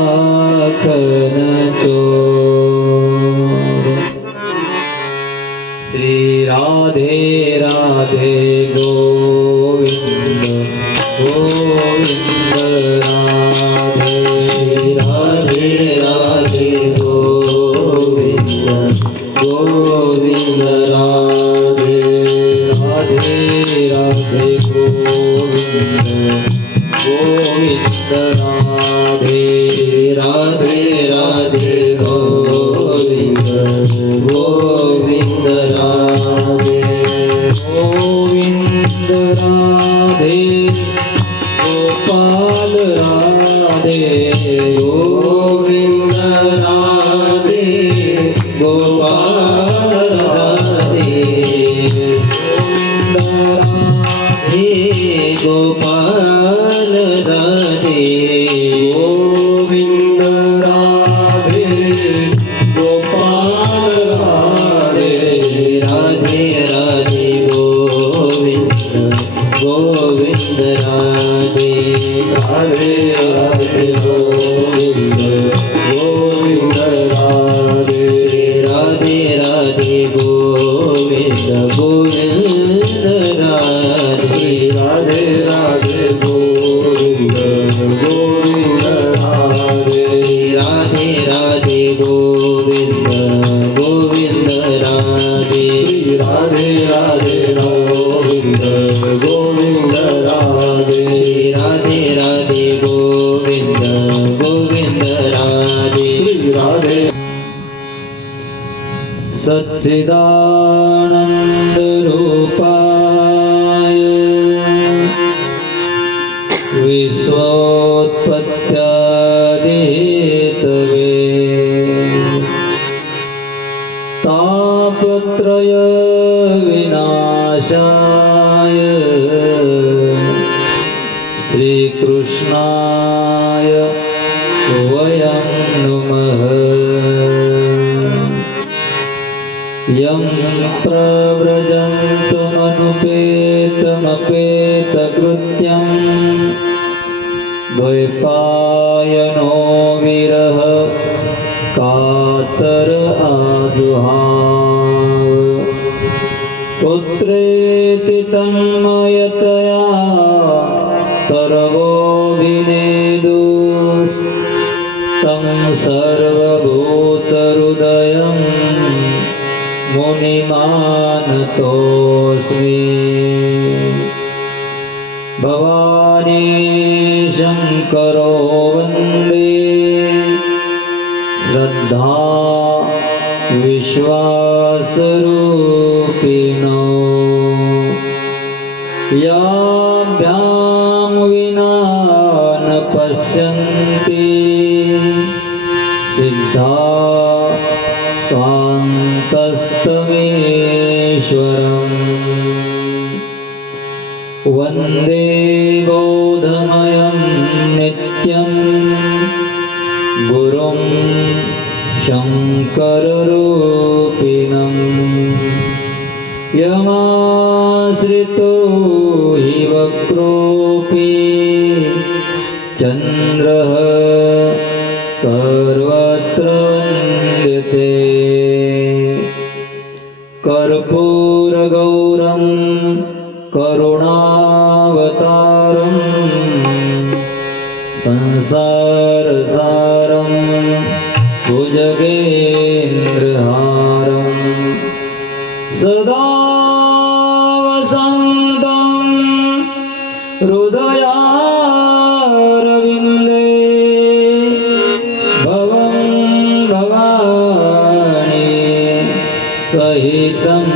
माखन चोर। श्री राधे राधे गोविंद गोविंद राधे राधे राधे गोविंद गोविंद राधे राधे राधे गोविंद गोविंद राधे राधे राधे गोविंद गोविंद राधे गोविंद राधे गोपाल राधे गोविंद राधे गोपाल राधे गोविंद राधे गोपाल राधे गोविंद राधे गोपाल राधे राधे राधे गोविंद गोविंद राधे राधे राधे गोविंद गोविंद राधे राधे राधे गोविंद गोविंद राधे राधे राधे गोविंद गोविंद राधे राधे राधे गोविंद गोविंद राधे राधे राधे गोविंद गोविंद राधे राधे राधे गोविंद गोविंद राधे राधे। सच्चिदानंद रूपाय विश्वोत्पत्त्यादिहेतवे तापत्रय विनाशाय श्रीकृष्णाय वयं नुमः। यं प्रव्रजन्तमनुपेतमपेतकृत्यं द्वैपायनो विरह कातर आजुहाव। पुत्रेति तन्मयतया सर्वोऽभिनेदुस्तं सर्वभूतहृदयं मुनिमानतोऽस्मि। भवानी शङ्करो वन्दे श्रद्धा विश्वासरूपिणो। याभ्यां विना न पश्यन्ति सिद्धा स्वान्तस्तमेश्वरम्। वन्दे बोधमयं नित्यं गुरुं शङ्कररूपिणं। यमाश्रितो हि वक्रोऽपि चन्द्रः सर्वत्र वन्द्यते। कर्पूरगौरं करुणावतारं संसारसारं भुजगेन्द्रहारं सदा वसन्तं हृदयारविन्दे। भवं भवानी सहितं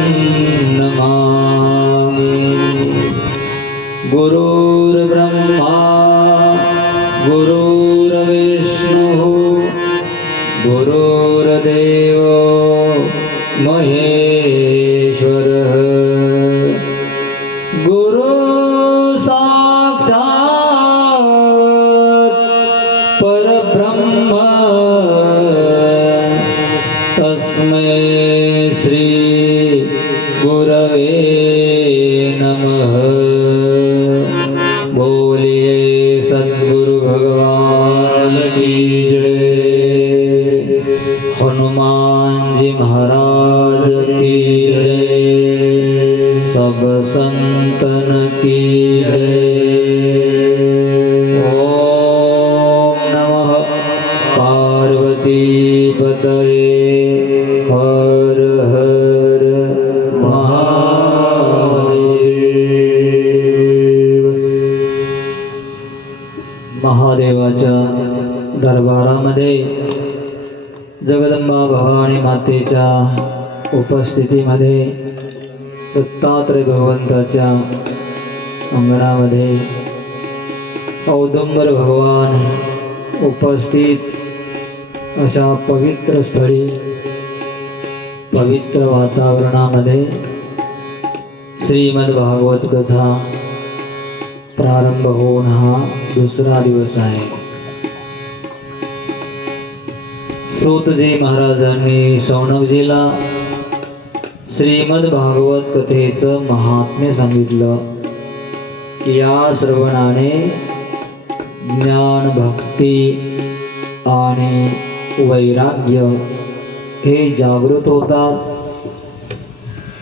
नमामि। गुरुर्ब्रह्मा गुरुर्विष्णुः गुरुर्देवो महेश्वरः। गुरु साक्षात् परब्रह्म तस्मै श्री गुरवे नमः। बोलिए सद्गुरु भगवान की जय। महाराज की जय। सब संतन की जय। ओम नमः पार्वती पतये हर हर महादेव। महादेवाच्या दरबारामध्ये जगदंबा भवानी मातेच्या उपस्थितीमध्ये दत्तात्रय भगवंताच्या अंगणामध्ये औदुंबर भगवान उपस्थित अशा पवित्र स्थळी पवित्र वातावरणामध्ये श्रीमद भागवत कथा प्रारंभ होऊन हा दुसरा दिवस आहे। सूतजी महाराजांनी शौनकजीला श्रीमद भागवत कथेचं महात्म्य सांगितलं की या श्रवणाने ज्ञान भक्ती आणि वैराग्य हे जागृत होतात।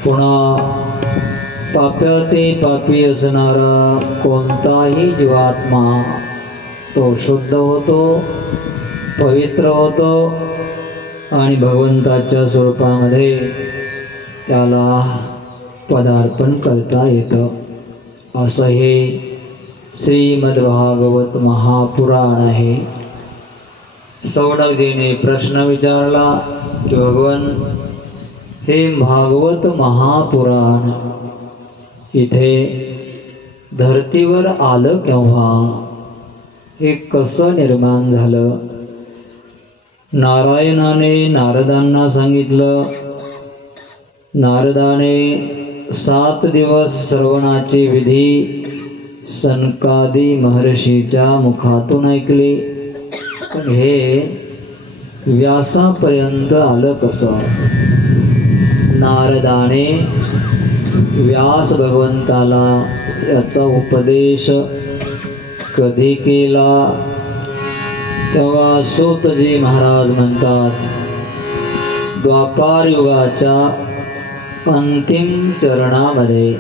पुन्हा पाप्याते पापी असणारा कोणताही जीवात्मा तो शुद्ध होतो, पवित्र होतो आणि भगवंताच्या स्वरूपामध्ये त्याला पदार्पण करता येतं। असं हे श्रीमद्भागवत महापुराण आहे। शौनकजीने प्रश्न विचारला की भगवान हे भागवत महापुराण इथे धर्तीवर आलं केव्हा, हे कसं निर्माण झालं? नारायणाने नारदांना सांगितलं। नारदाने 7 दिवस श्रवणाची विधी सनकादी महर्षीच्या मुखातून ऐकली। पण हे व्यासापर्यंत आलं कसं? नारदाने व्यास भगवंताला याचा उपदेश कधी केला? तेव्हा सूतजी महाराज म्हणतात, द्वापार युगाच्या अंतिम चरणामध्ये।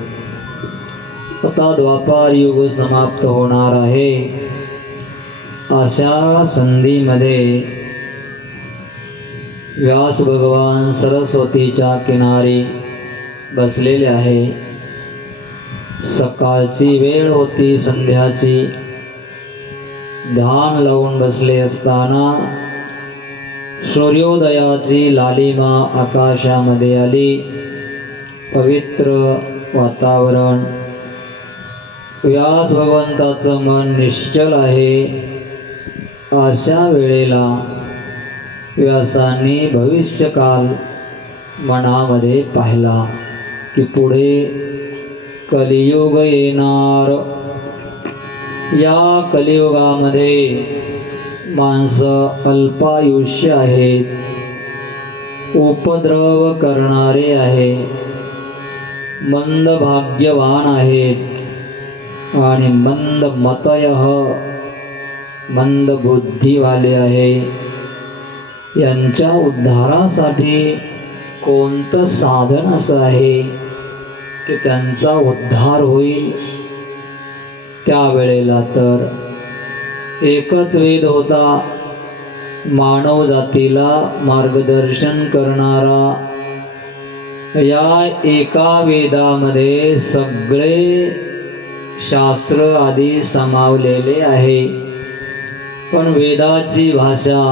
आता द्वापार युग समाप्त होणार आहे। अशा संधीमध्ये व्यास भगवान सरस्वतीच्या किनारी बसलेले आहे। सकाळची वेळ होती, संध्याची। ध्यान लावून बसले असताना सूर्योदयाची लालिमा आकाशामध्ये आली। पवित्र वातावरण। व्यास भगवंताचं मन निश्चल आहे। अशा वेळेला व्यासांनी भविष्यकाल मनामध्ये पाहिला की पुढे कलियुग येणार। या कलियुगामध्ये माणसं अल्पायुष्य आहेत, उपद्रव करणारे आहे, मंद भाग्यवान आहेत आणि मंद मतय मंद बुद्धीवाले आहे। यांच्या उद्धारासाठी कोणतं साधन असं आहे की त्यांचा उद्धार होईल? त्यावेळेला तर एकच वेद होता, मानव जातीला मार्गदर्शन करणारा। या एका वेदामध्ये सगळे शास्त्र आदी समावलेले आहे। पण वेदाची भाषा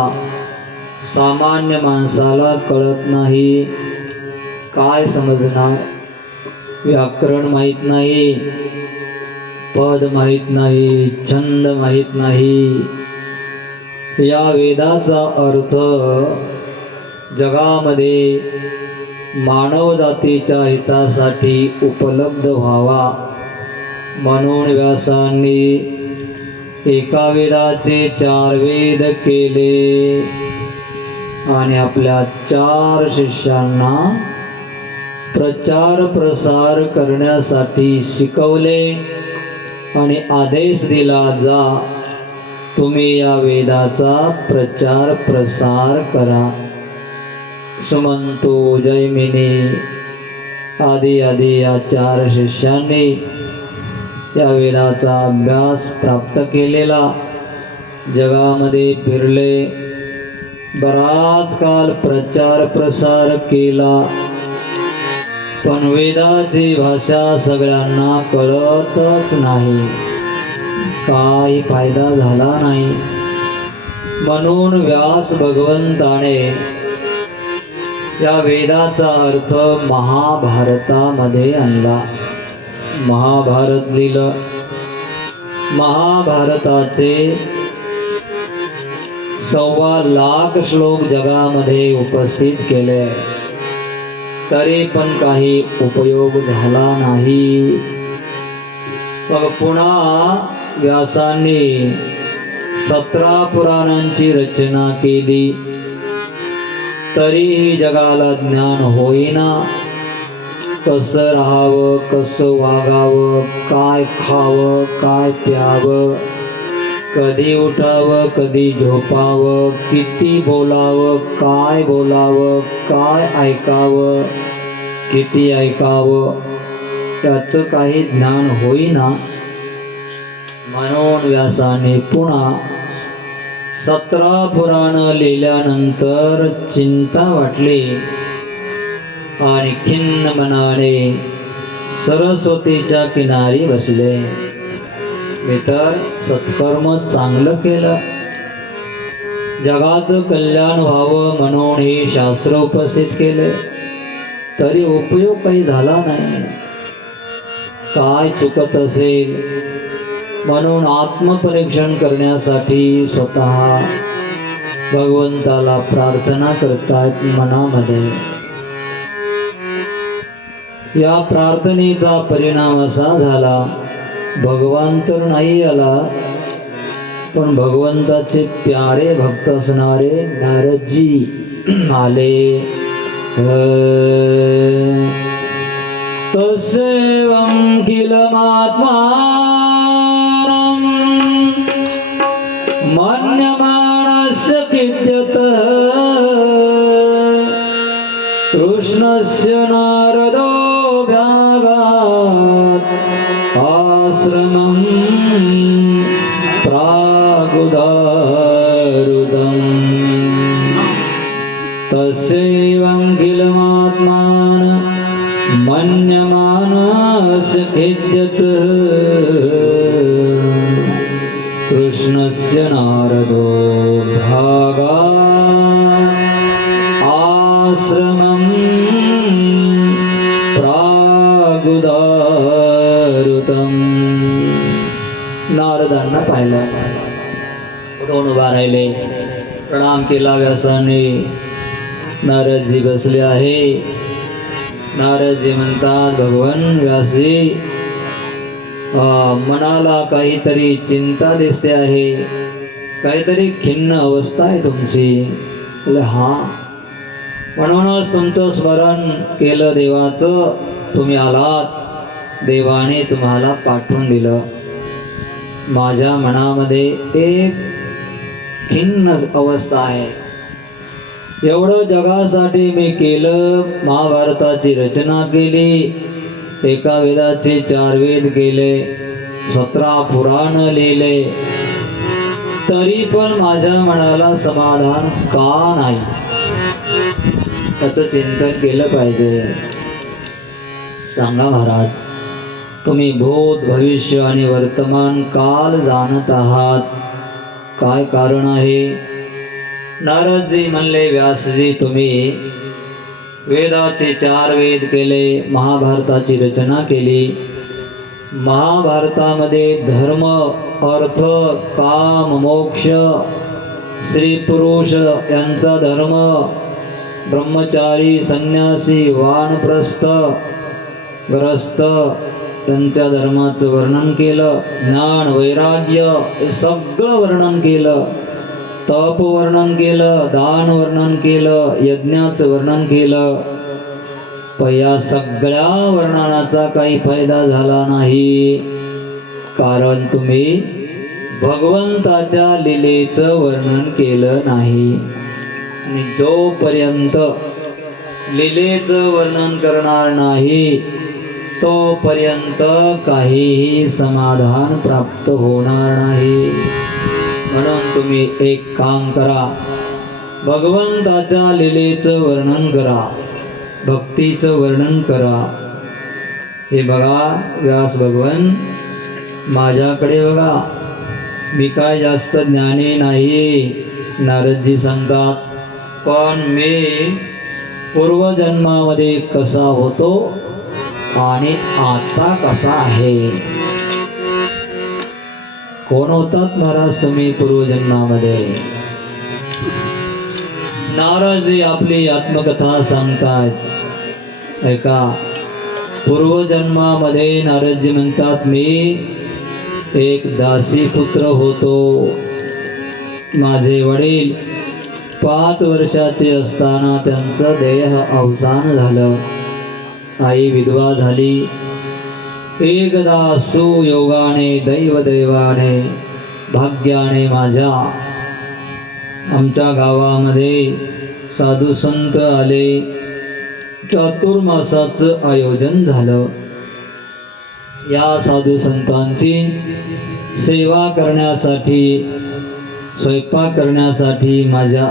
सामान्य माणसाला कळत नाही। काय समजणार? व्याकरण माहीत नाही, पद माहीत नाही, छंद माहीत नाही। या वेदाचा अर्थ जगामध्ये मानव जातीच्या हितासाठी उपलब्ध व्हावा म्हणून व्यासांनी एका वेदाचे 4 वेद केले आणि आपल्या 4 शिष्यांना प्रचार प्रसार करण्यासाठी शिकवले आणि आदेश दिला, जा तुम्ही या वेदाचा प्रचार प्रसार करा। सुमंतो जैमिनी आदी आदी या 4 शिष्यांनी या वेदाचा अभ्यास प्राप्त केलेला, जगामध्ये फिरले, बराच काल प्रचार प्रसार केला, पण वेदाची भाषा सगळ्यांना कळतच नाही, काही फायदा झाला नाही. म्हणून व्यास भगवंताने या वेदाचा अर्थ महाभारतामध्ये आणला, महाभारत लिहिलं. महाभारताचे 1.25 लाख श्लोक जगामध्ये उपस्थित केले, तरी पण काही उपयोग झाला नाही. मग पुन्हा व्यासांनी 17 पुराणांची रचना केली, तरीही जगाला ज्ञान होईना. कसं राहावं, कसं वागावं, काय खावं, काय प्यावं, कधी उठावं, कधी झोपावं, किती बोलावं, काय बोलावं, काय ऐकावं, किती ऐकावं, याचं काही ज्ञान होईना. म्हणून व्यासाने पुन्हा 17 पुराण लिहिल्यानंतर चिंता वाटली आणि खिन्न मनाने सरस्वतीच्या किनारी बसले. मी तर सत्कर्म चांगलं केलं, जगाचं कल्याण व्हावं म्हणून हे शास्त्र उपस्थित केले, तरी उपयोग काही झाला नाही. काय चुकत असेल म्हणून आत्मपरीक्षण करण्यासाठी स्वतः भगवंताला प्रार्थना करतायत मनामध्ये. या प्रार्थनेचा परिणाम असा झाला, भगवान तर नाही आला, पण भगवंताचे प्यारे भक्त असणारे नारदजी आले. तस्यैवं किलमात्मानं मन्यमानस्य किद्यतः कृष्णस्य नारदो भ्यागात् आश्रमं प्रागुदारुदम्. तस्यैवं किलमात्मानं मन्यमानस्य किद्यतः कृष्णस्य नारदो भागात् आश्रमं प्रागुदारुतम्. नारदांना पाहिलं, उठून उभा राहिले, प्रणाम केला व्यासाने. नारदजी बसले आहे. नारदजी म्हणतात, भगवान व्यासजी, मनाला काहीतरी चिंता दिसते आहे, काहीतरी खिन्न अवस्था आहे तुमची. बोले हा, म्हणूनच तुमचं स्मरण केलं देवाचं, तुम्ही आलात, देवाने तुम्हाला पाठवून दिलं. माझ्या मनामध्ये एक खिन्न अवस्था आहे. एवढं जगासाठी मी केलं, महाभारताची रचना केली, एका वेदाचे 4 वेद केले, 17 पुराण लिहिले, तरी पण माझ्या मनाला समाधान का नाही, त्याचं चिंतन केलं पाहिजे. सांगा महाराज, तुम्ही भूत भविष्य आणि वर्तमान काल जाणत आहात, काय कारण आहे? नारदजी म्हणले, व्यासजी तुम्ही वेदाचे 4 वेद केले, महाभारताची रचना केली. महाभारतामध्ये धर्म, अर्थ, काम, मोक्ष, स्त्री पुरुष यांचा धर्म, ब्रह्मचारी, संन्यासी, वानप्रस्थ, ग्रस्त त्यांच्या धर्माचं वर्णन केलं. ज्ञान, वैराग्य हे सगळं वर्णन केलं. तप वर्णन केलं, दान वर्णन केलं, यज्ञाचं वर्णन केलं. पण या सगळ्या वर्णनाचा काही फायदा झाला नाही, कारण तुम्ही भगवंताच्या लीलेचं वर्णन केलं नाही. आणि जोपर्यंत लीलेचं वर्णन करणार नाही तोपर्यंत काहीही समाधान प्राप्त होणार नाही. म्हणून तुम्ही एक काम करा, भगवंताच्या लीलेचं वर्णन करा, भक्तीचं वर्णन करा. हे बघा व्यास भगवान, माझ्याकडे बघा, मी काय जास्त ज्ञानी नाही, नारदजी सांगतात, पण मी पूर्वजन्मामध्ये कसा होतो आणि आता कसा आहे. कोण होतात महाराज तुम्ही पूर्वजन्मामध्ये? नारदजी आपली आत्मकथा सांगतात ऐका. पूर्वजन्मामध्ये नारदजी म्हणतात, मी एक दासी पुत्र होतो. माझे वडील 5 वर्षाचे असताना त्यांचं देह अवसान झालं. आई विधवा झाली. एकदा सुयोगाने दैवाने भाग्याने आमच्या गावामध्ये साधू संत आले. चातुर्मासाचं आयोजन झालं. या साधू संतांची सेवा करण्यासाठी, स्वयंपाक करण्यासाठी माझ्या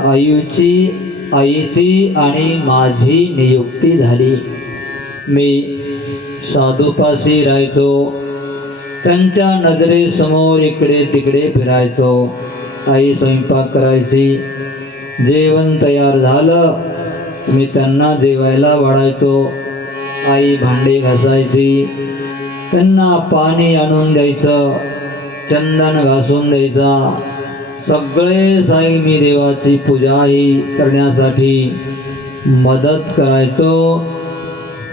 आईची आणि माझी नियुक्ती झाली. मी साधूपाशी राहायचो, त्यांच्या नजरेसमोर इकडे तिकडे फिरायचो. आई स्वयंपाक करायची, जेवण तयार झालं मी त्यांना जेवायला वाढायचो. आई भांडे घासायची, त्यांना पाणी आणून द्यायचं, चंदन घासून द्यायचा. सगळे साई मी देवाची पूजाही करण्यासाठी मदत करायचो.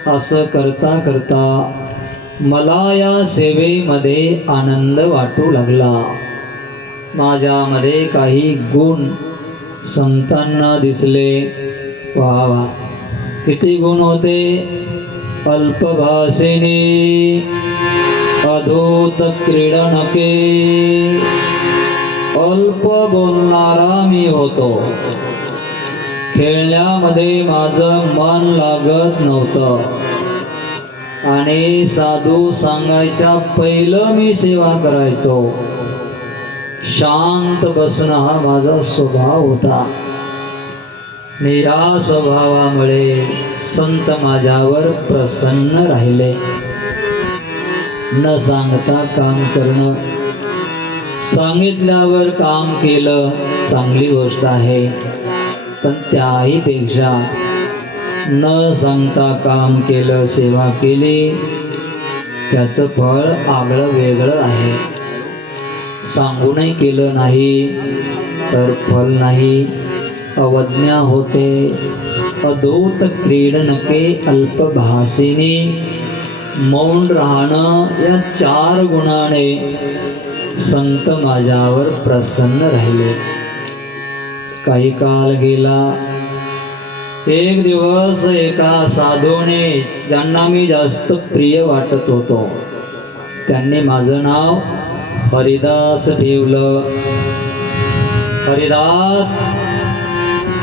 असं करता करता मला या सेवेमध्ये आनंद वाटू लागला. माझ्यामध्ये काही गुण संतांना दिसले. वा, किती गुण होते. अल्पभाषिणी, अधूत क्रीडनके, अल्प बोलणारा मी होतो. खेळण्यामध्ये माझं मन लागत नव्हतं आणि साधू सांगायच्या पहिलं मी सेवा करायचो. शांत बसणं हा माझा स्वभाव होता. मी या स्वभावामुळे संत माझ्यावर प्रसन्न राहिले. न सांगता काम करणं, सांगितल्यावर काम केलं चांगली गोष्ट आहे, पण त्याही पेक्षा न सांगता काम केलं, सेवा केली, त्याचं फळ आगळं वेगळं आहे. सांगूनही केलं नाही तर फल नाही, अवज्ञा होते. अधूत क्रीडनके, अल्पभाषिणी, मौन राहणं, या 4 गुणाने संत माझ्यावर प्रसन्न राहिले. काही काल गेला. एक दिवस एका साधूने, ज्यांना मी जास्त प्रिय वाटत होतो, त्यांनी माझं नाव हरिदास ठेवलं. हरिदास,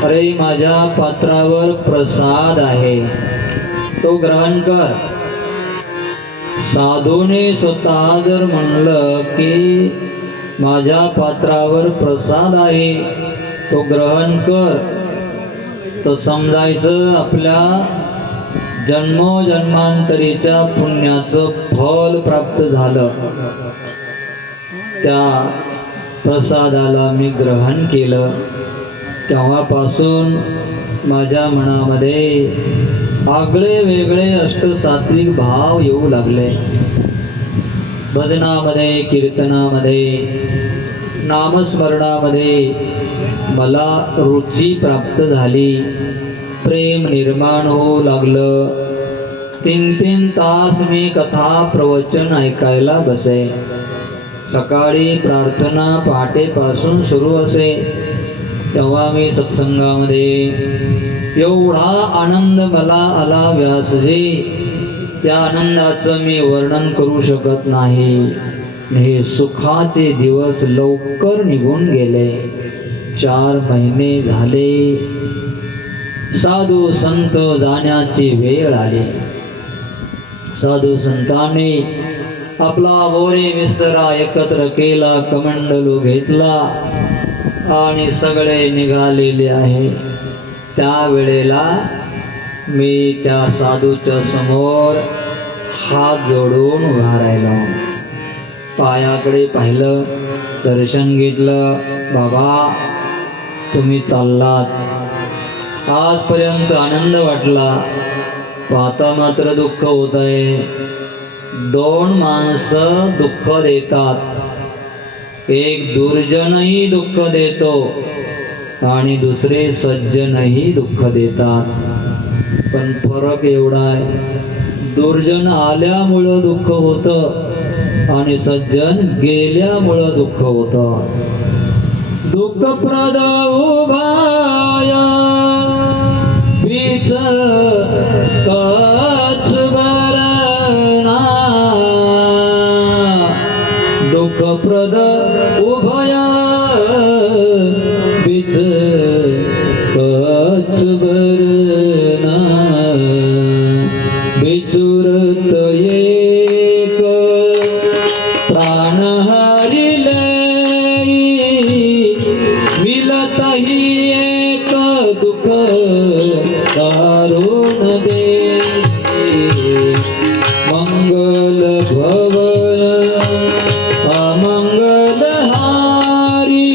अरे माझ्या पात्रावर प्रसाद आहे, तो ग्रहण कर. साधूने स्वतः जर म्हणलं की माझ्या पात्रावर प्रसाद आहे, तो ग्रहण कर, तर समजायचं आपल्या जन्मोजन्मांतरीच्या पुण्याचं फल प्राप्त झालं. त्या प्रसादाला मी ग्रहण केलं. तेव्हापासून माझ्या मनामध्ये आगळे वेगळे अष्टसात्विक भाव येऊ लागले. भजनामध्ये, कीर्तनामध्ये, नामस्मरणामध्ये मला रुची प्राप्त झाली. प्रेम निर्माण होऊ लागलं. 3-3 तास मी कथा प्रवचन ऐकायला बसे. सकाळी प्रार्थना पहाटेपासून सुरू असे. तेव्हा मी सत्संगामध्ये एवढा आनंद मला आला व्यासजी, त्या आनंदाचं मी वर्णन करू शकत नाही. हे सुखाचे दिवस लवकर निघून गेले. 4 महिने झाले. साधू संत जाण्याची वेळ आली. साधू संतांनी आपला बोरे विस्तरा एकत्र केला, कमंडलू घेतला आणि सगळे निघालेले आहे. त्यावेळेला मी त्या साधूच्या समोर हात जोडून उभा राहिलो. पायाकडे पाहिलं, दर्शन घेतलं. बाबा, तुम्ही चाललात, आजपर्यंत आनंद वाटला, आता मात्र दुःख होत आहे. दोन माणसं दुःख देतात, एक दुर्जनही दुःख देतो आणि दुसरे सज्जनही दुःख देतात. पण फरक एवढा आहे, दुर्जन आल्यामुळं दुःख होतं आणि सज्जन गेल्यामुळं दुःख होतं. दुःखप्रद उभाया बीच कच बरना, दुःखप्रद उभया बीच कच बरना, बिचुरत एक प्राण हरिले, मिलतही एक दुःख दारुण दे. मंगल भवन अमंगल हारी,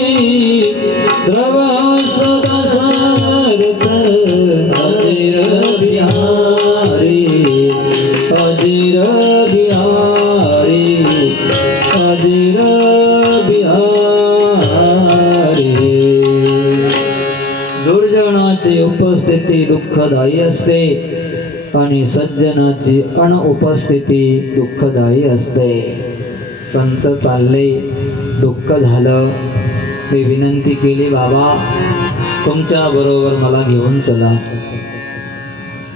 द्रवस दशरथ अजिर बिहारी, अजिर बिहारी, अजिर बिहारी. दुर्जनाची उपस्थिती दुःखदायी असते आणि सज्जनाची अनुपस्थिती दुःखदायी असते. संत चालले, दुःख झालं, मी विनंती केली, बाबा तुमच्या बरोबर मला घेऊन चला.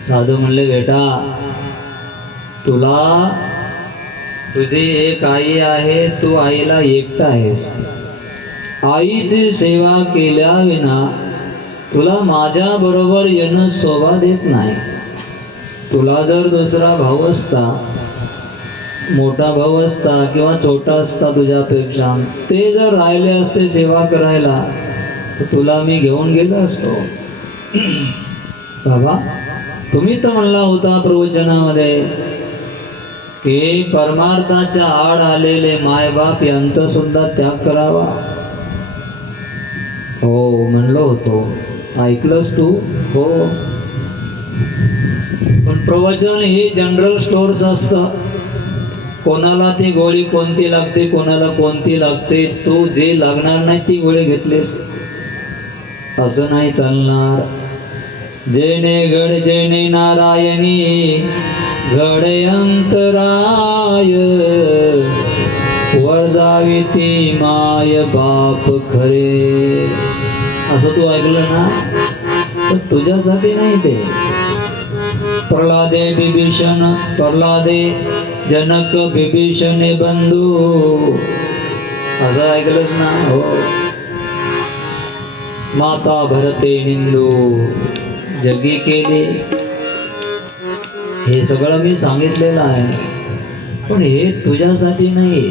साधू म्हणले, बेटा तुला तुझी एक आई आहे, तू आईला एकटा आहेस. आईची सेवा केल्या विना तुला माझ्या बरोबर येणं शोभा देत नाही. तुला जर दुसरा भाऊ असता, मोठा भाऊ असता किंवा छोटा असता तुझ्यापेक्षा, ते जर राहिले असते सेवा करायला, तर तुला मी घेऊन गेलो असतो. बाबा तुम्ही तर म्हणला होता प्रवचनामध्ये की परमार्थाच्या आड आलेले मायबाप यांचा सुद्धा त्याग करावा. हो म्हणलो होतो, ऐकलंस तू? हो. पण प्रवचन हे जनरल स्टोअर्स असतं, कोणाला ती गोळी कोणती लागते, कोणाला कोणती लागते, तू जे लागणार नाही ती गोळी घेतलीस, असं नाही चालणार. जेणे घड जेणे नारायणी घडे अंतराय, वर जावी ती माय बाप खरे. असं तू ऐकलं ना, पण तुझ्यासाठी नाही ते. प्रल्हादे बिभीषण, प्रल्हादे जनक बिभीषणे बंधू, असं ऐकलंच ना? हो. माता भरते निंदू जगी केले, हे सगळं मी सांगितलेलं आहे. पण हे तुझ्यासाठी नाही.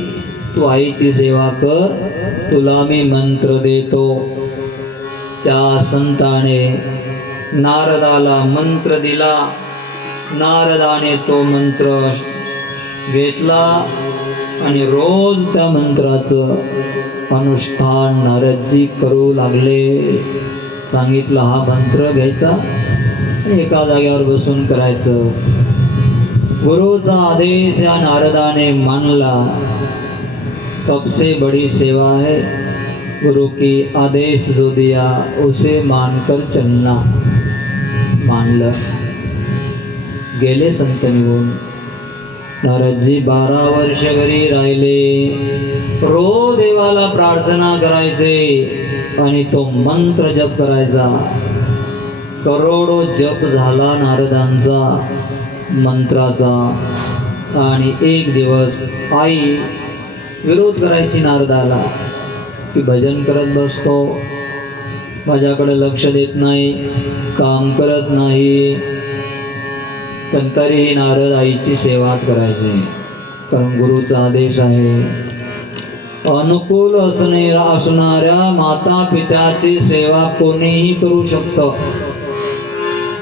तू आईची सेवा कर, तुला मी मंत्र देतो. त्या संताने नारदाला मंत्र दिला. नारदाने तो मंत्र घेतला आणि रोज त्या मंत्राचं अनुष्ठान नारदजी करू लागले. सांगितलं, हा मंत्र घ्यायचा, एका जागेवर बसून करायचं. गुरुचा आदेश या नारदाने मानला. सबसे बड़ी सेवा है गुरु की आदेश जो दिया उसे मानकर चलना. मानलं. गेले संत निघून. नारदजी 12 वर्ष घरी राहिले. रोज देवाला प्रार्थना करायचे आणि तो मंत्र जप करायचा. करोडो जप झाला नारदांचा मंत्राचा. आणि एक दिवस आई विरोध करायची नारदाला की भजन करत बसतो, माझ्याकडे लक्ष देत नाही, काम करत नाही, पण तरीही नारद आईची सेवाच करायची, कारण गुरुचा आदेश आहे. अनुकूल असणाऱ्या माता पित्याची सेवा कोणीही करू शकतं,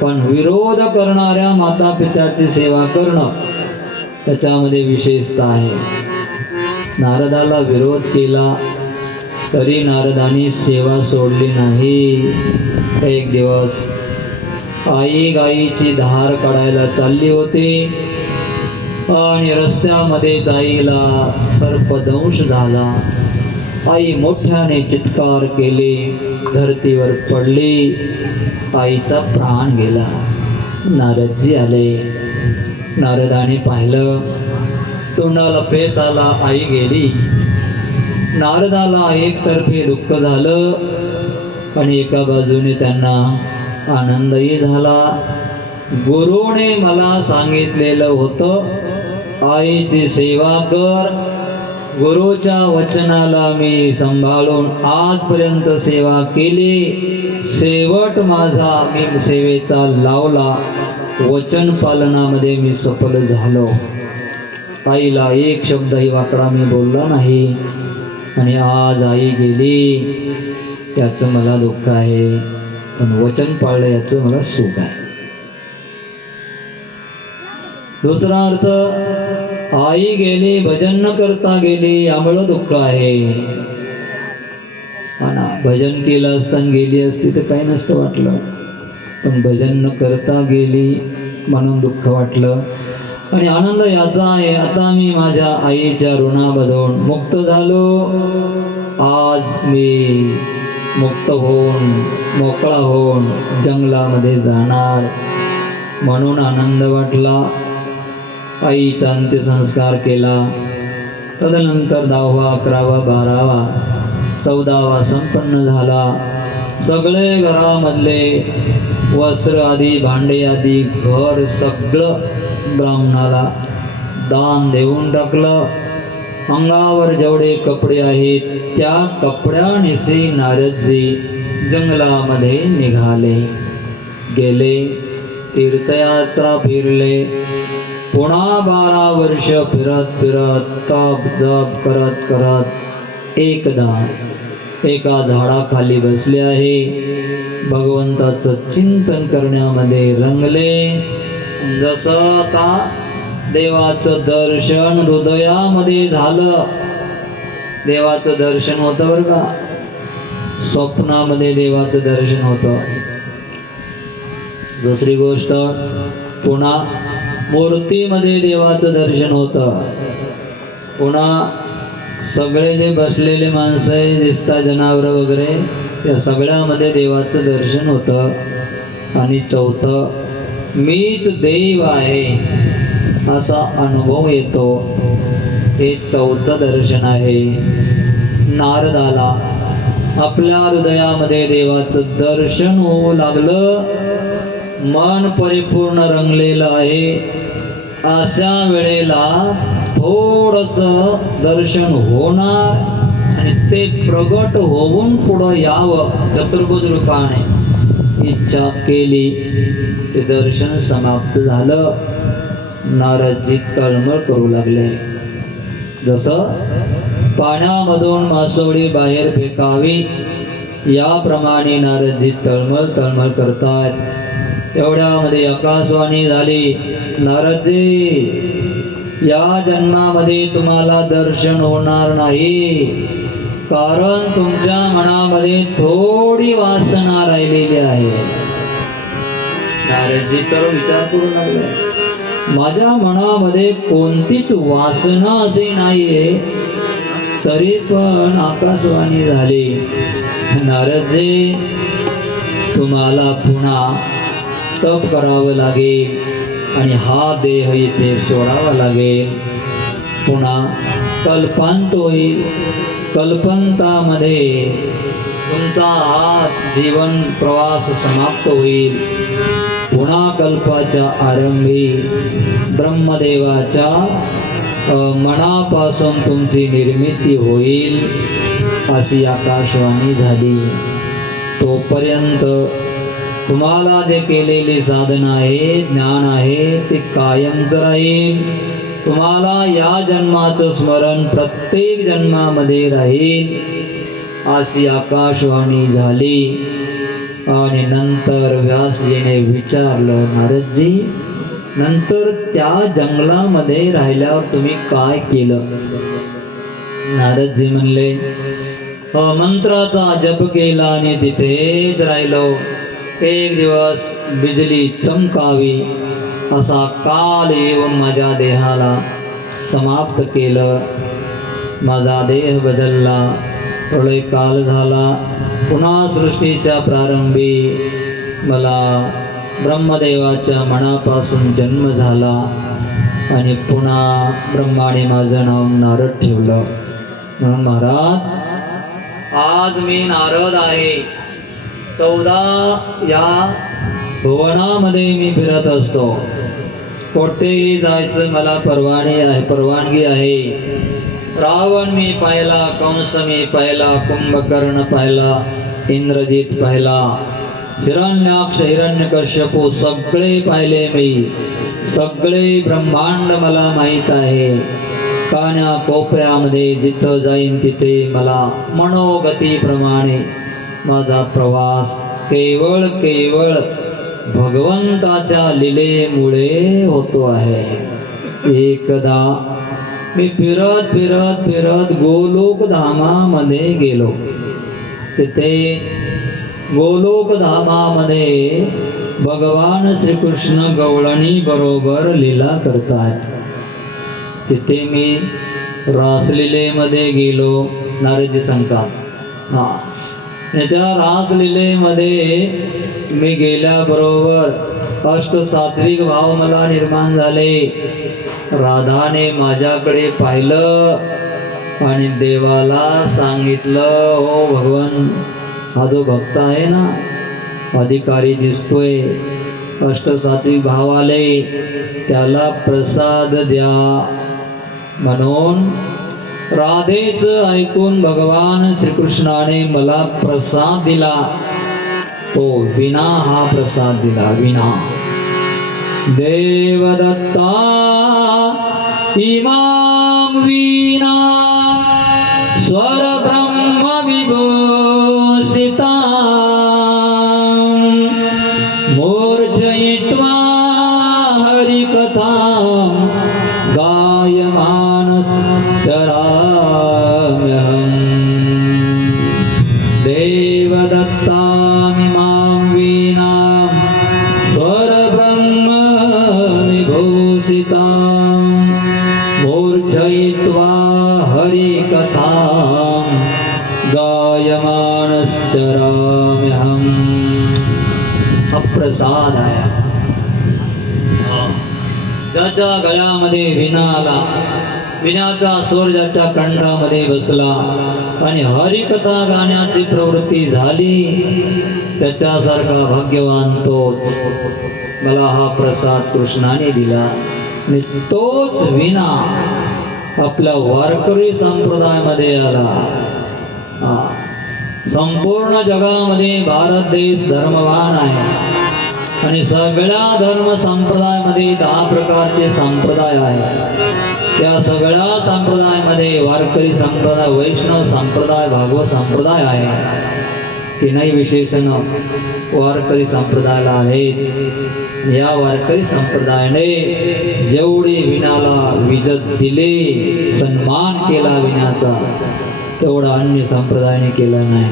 पण विरोध करणाऱ्या माता पित्याची सेवा करणं त्याच्यामध्ये विशेषता आहे. नारदाला विरोध केला तरी नारदाने सेवा सोडली नाही. एक दिवस आई गाईची धार काढायला चालली होती आणि रस्त्यामध्ये आईला सर्पदंश झाला. आई मोठ्याने चित्कार केले, धरतीवर पडली, आईचा प्राण गेला. नारदजी आले. नारदाने पाहिलं, तोंडाला फेस आला, आई गेली. नारदाला एकतर्फे दुःख झालं आणि एका बाजूने त्यांना आनंदही झाला. गुरुने मला सांगितलेलं होतं, आईची सेवा कर. गुरुच्या वचनाला मी सांभाळून आजपर्यंत सेवा केली. शेवट माझा मी सेवेचा लावला, वचन पालनामध्ये मी सफल झालो. आईला एक शब्दही वाकडा मी बोलला नाही आणि आज आई गेली याचं मला दुःख आहे, पण वचन पाळलं याचं मला सुख आहे. दुसरा अर्थ, आई गेली, भजन न करता गेली यामुळं दुःख आहे. भजन केलं असताना गेली असती तर काही नसतं वाटलं, पण भजन न करता गेली म्हणून दुःख वाटलं. आणि आनंद याचा आहे, आता मी माझ्या आईच्या ऋणामधून मुक्त झालो. आज मी मुक्त होऊन मोकळा होऊन जंगलामध्ये जाणार म्हणून आनंद वाटला. आईचा अंत्यसंस्कार केला. तदनंतर 10वा 11वा 12वा 14वा संपन्न झाला. सगळे घरामधले वस्त्र आदी भांडे आदी घर सगळं ब्राह्मणाला दान देऊन टाकलं. अंगावर जेवढे कपडे आहेत त्या कपड्यानिशी नारदजी जंगलामध्ये निघाले. गेले, तीर्थयात्रा फिरले. पुन्हा 12 वर्ष फिरत फिरत तप जप करत करत एकदा एका झाडाखाली बसले आहे. भगवंताचं चिंतन करण्यामध्ये रंगले. जसं आता देवाचं दर्शन हृदयामध्ये झालं. देवाचं दर्शन होतं बरं का, स्वप्नामध्ये देवाचं दर्शन होतं. दुसरी गोष्ट, पुन्हा मूर्तीमध्ये देवाचं दर्शन होतं. पुन्हा सगळे जे बसलेले माणसं दिसतात, जनावर वगैरे, त्या सगळ्यामध्ये देवाचं दर्शन होतं. आणि चौथं, मीच देव आहे असा अनुभव येतो. हे चौथं दर्शन आहे. नारदाला आपल्या हृदयामध्ये देवाचं दर्शन होऊ लागलं. मन परिपूर्ण रंगलेलं आहे. अशा वेळेला थोडंसं दर्शन होणार आणि ते प्रगट होऊन पुढं यावं चतुर्भुज रूपाने इच्छा केली. ते दर्शन समाप्त झालं. नारदजी तळमळ करू लागले. जसं पाण्यामधून मासोळी बाहेर फेकावी याप्रमाणे नारदजी तळमळ तळमळ करतात. एवढ्यामध्ये आकाशवाणी झाली, नारदजी या जन्मामध्ये तुम्हाला दर्शन होणार नाही, कारण तुमच्या मनामध्ये थोडी वासना राहिलेली आहे. नारदजी तर विचार करू लागले, माझ्या मनामध्ये कोणतीच वासना अशी नाहीये, तरी पण आकाशवाणी झाली, नारदजी तुम्हाला पुन्हा तप करावं लागेल आणि हा देह इथे सोडावा लागेल. पुन्हा कल्पांत होईल. कल्पांतामध्ये तुमचा हा जीवन प्रवास समाप्त होईल. पुन्हा कल्पाच्या आरंभी ब्रह्मदेवाच्या मनापासून तुमची निर्मिती होईल, अशी आकाशवाणी झाली. तोपर्यंत तुम्हाला जे केलेली साधना आहे, ज्ञान आहे, ते कायमच राहील. तुम्हाला या जन्माचं स्मरण प्रत्येक जन्मामध्ये राहील. अशी आकाशवाणी झाली. आणि नंतर व्यासजीने विचारलं, नारदजी, नंतर त्या जंगलामध्ये राहिल्यावर तुम्ही काय केलं? नारदजी म्हणले, मंत्राचा जप केला आणि तिथेच राहिलो. एक दिवस बिजली चमकावी असा काल येऊन माझ्या देहाला समाप्त केलं. माझा देह बदलला. प्रलय काल झाला. पुन्हा सृष्टीच्या प्रारंभी मला ब्रह्मदेवाच्या मनापासून जन्म झाला आणि पुन्हा ब्रह्माने माझं नाव नारद ठेवलं. म्हणून महाराज, आज मी नारद आहे. 14 या भुवनामध्ये मी फिरत असतो. कोठेही जायचं मला परवानगी आहे. रावण मी पाहिला, कंस मी पाहिला, कुंभकर्ण पाहिला, इंद्रजित पाहिला, हिरण्याक्ष, हिरण्यकश्यपू सगळे पाहिले मी. सगळे ब्रह्मांड मला माहीत आहे. कान्या कोपऱ्यामध्ये जिथं जाईन तिथे मला मनोगतीप्रमाणे माझा प्रवास केवळ भगवंताच्या लीलेमुळे होतो आहे. एकदा मी फिरत गोलोक धामामध्ये गेलो. तिथे गोलोक धामामध्ये भगवान श्रीकृष्ण गवळणी बरोबर लीला करतात. तिथे मी रासलीलेमध्ये गेलो. नारदजी सांगतात, त्या रासलीलेमध्ये मी गेल्याबरोबर अष्टसात्विक भाव मला निर्माण झाले. राधाने माझ्याकडे पाहिलं आणि देवाला सांगितलं, ओ भगवान, हा जो भक्त आहे ना, अधिकारी दिसतोय, अष्टसात्विक भाव आले, त्याला प्रसाद द्या. म्हणून राधेचं ऐकून भगवान श्रीकृष्णाने मला प्रसाद दिला. तो विना हा प्रसाद दिला. विना देवदत्ता इमाम वीणा स्वर ब्रह्म विभूषिता मूर्छयित्वा हरिकथा गायमानस चराम्यहम्. देवदत्तामिमां वीणां स्वर ब्रह्म विभूषितां मूर्छयित्वा हरिकथां गायमानश्चराम्यहम्. अप्रसाद आहे. ज्याच्या गळ्यामध्ये विणा आला, विण्याचा स्वर ज्याच्या कंठामध्ये बसला आणि हरिकथा गाण्याची प्रवृत्ती झाली, त्याच्यासारखा भाग्यवान तोच. मला हा प्रसाद कृष्णाने दिला आणि तोच विना आपल्या वारकरी संप्रदायामध्ये आला. संपूर्ण जगामध्ये भारत देश धर्मवान आहे आणि सगळ्या धर्म संप्रदायामध्ये 10 प्रकारचे संप्रदाय आहेत. त्या सगळ्या संप्रदायामध्ये वारकरी संप्रदाय, वैष्णव संप्रदाय, भागवत संप्रदाय आहे. तीनही विशेषण वारकरी संप्रदायाला आहेत. या वारकरी संप्रदायाने जेवढे विणाला विजत दिले, सन्मान केला विण्याचा, तेवढा अन्य संप्रदायाने केला नाही.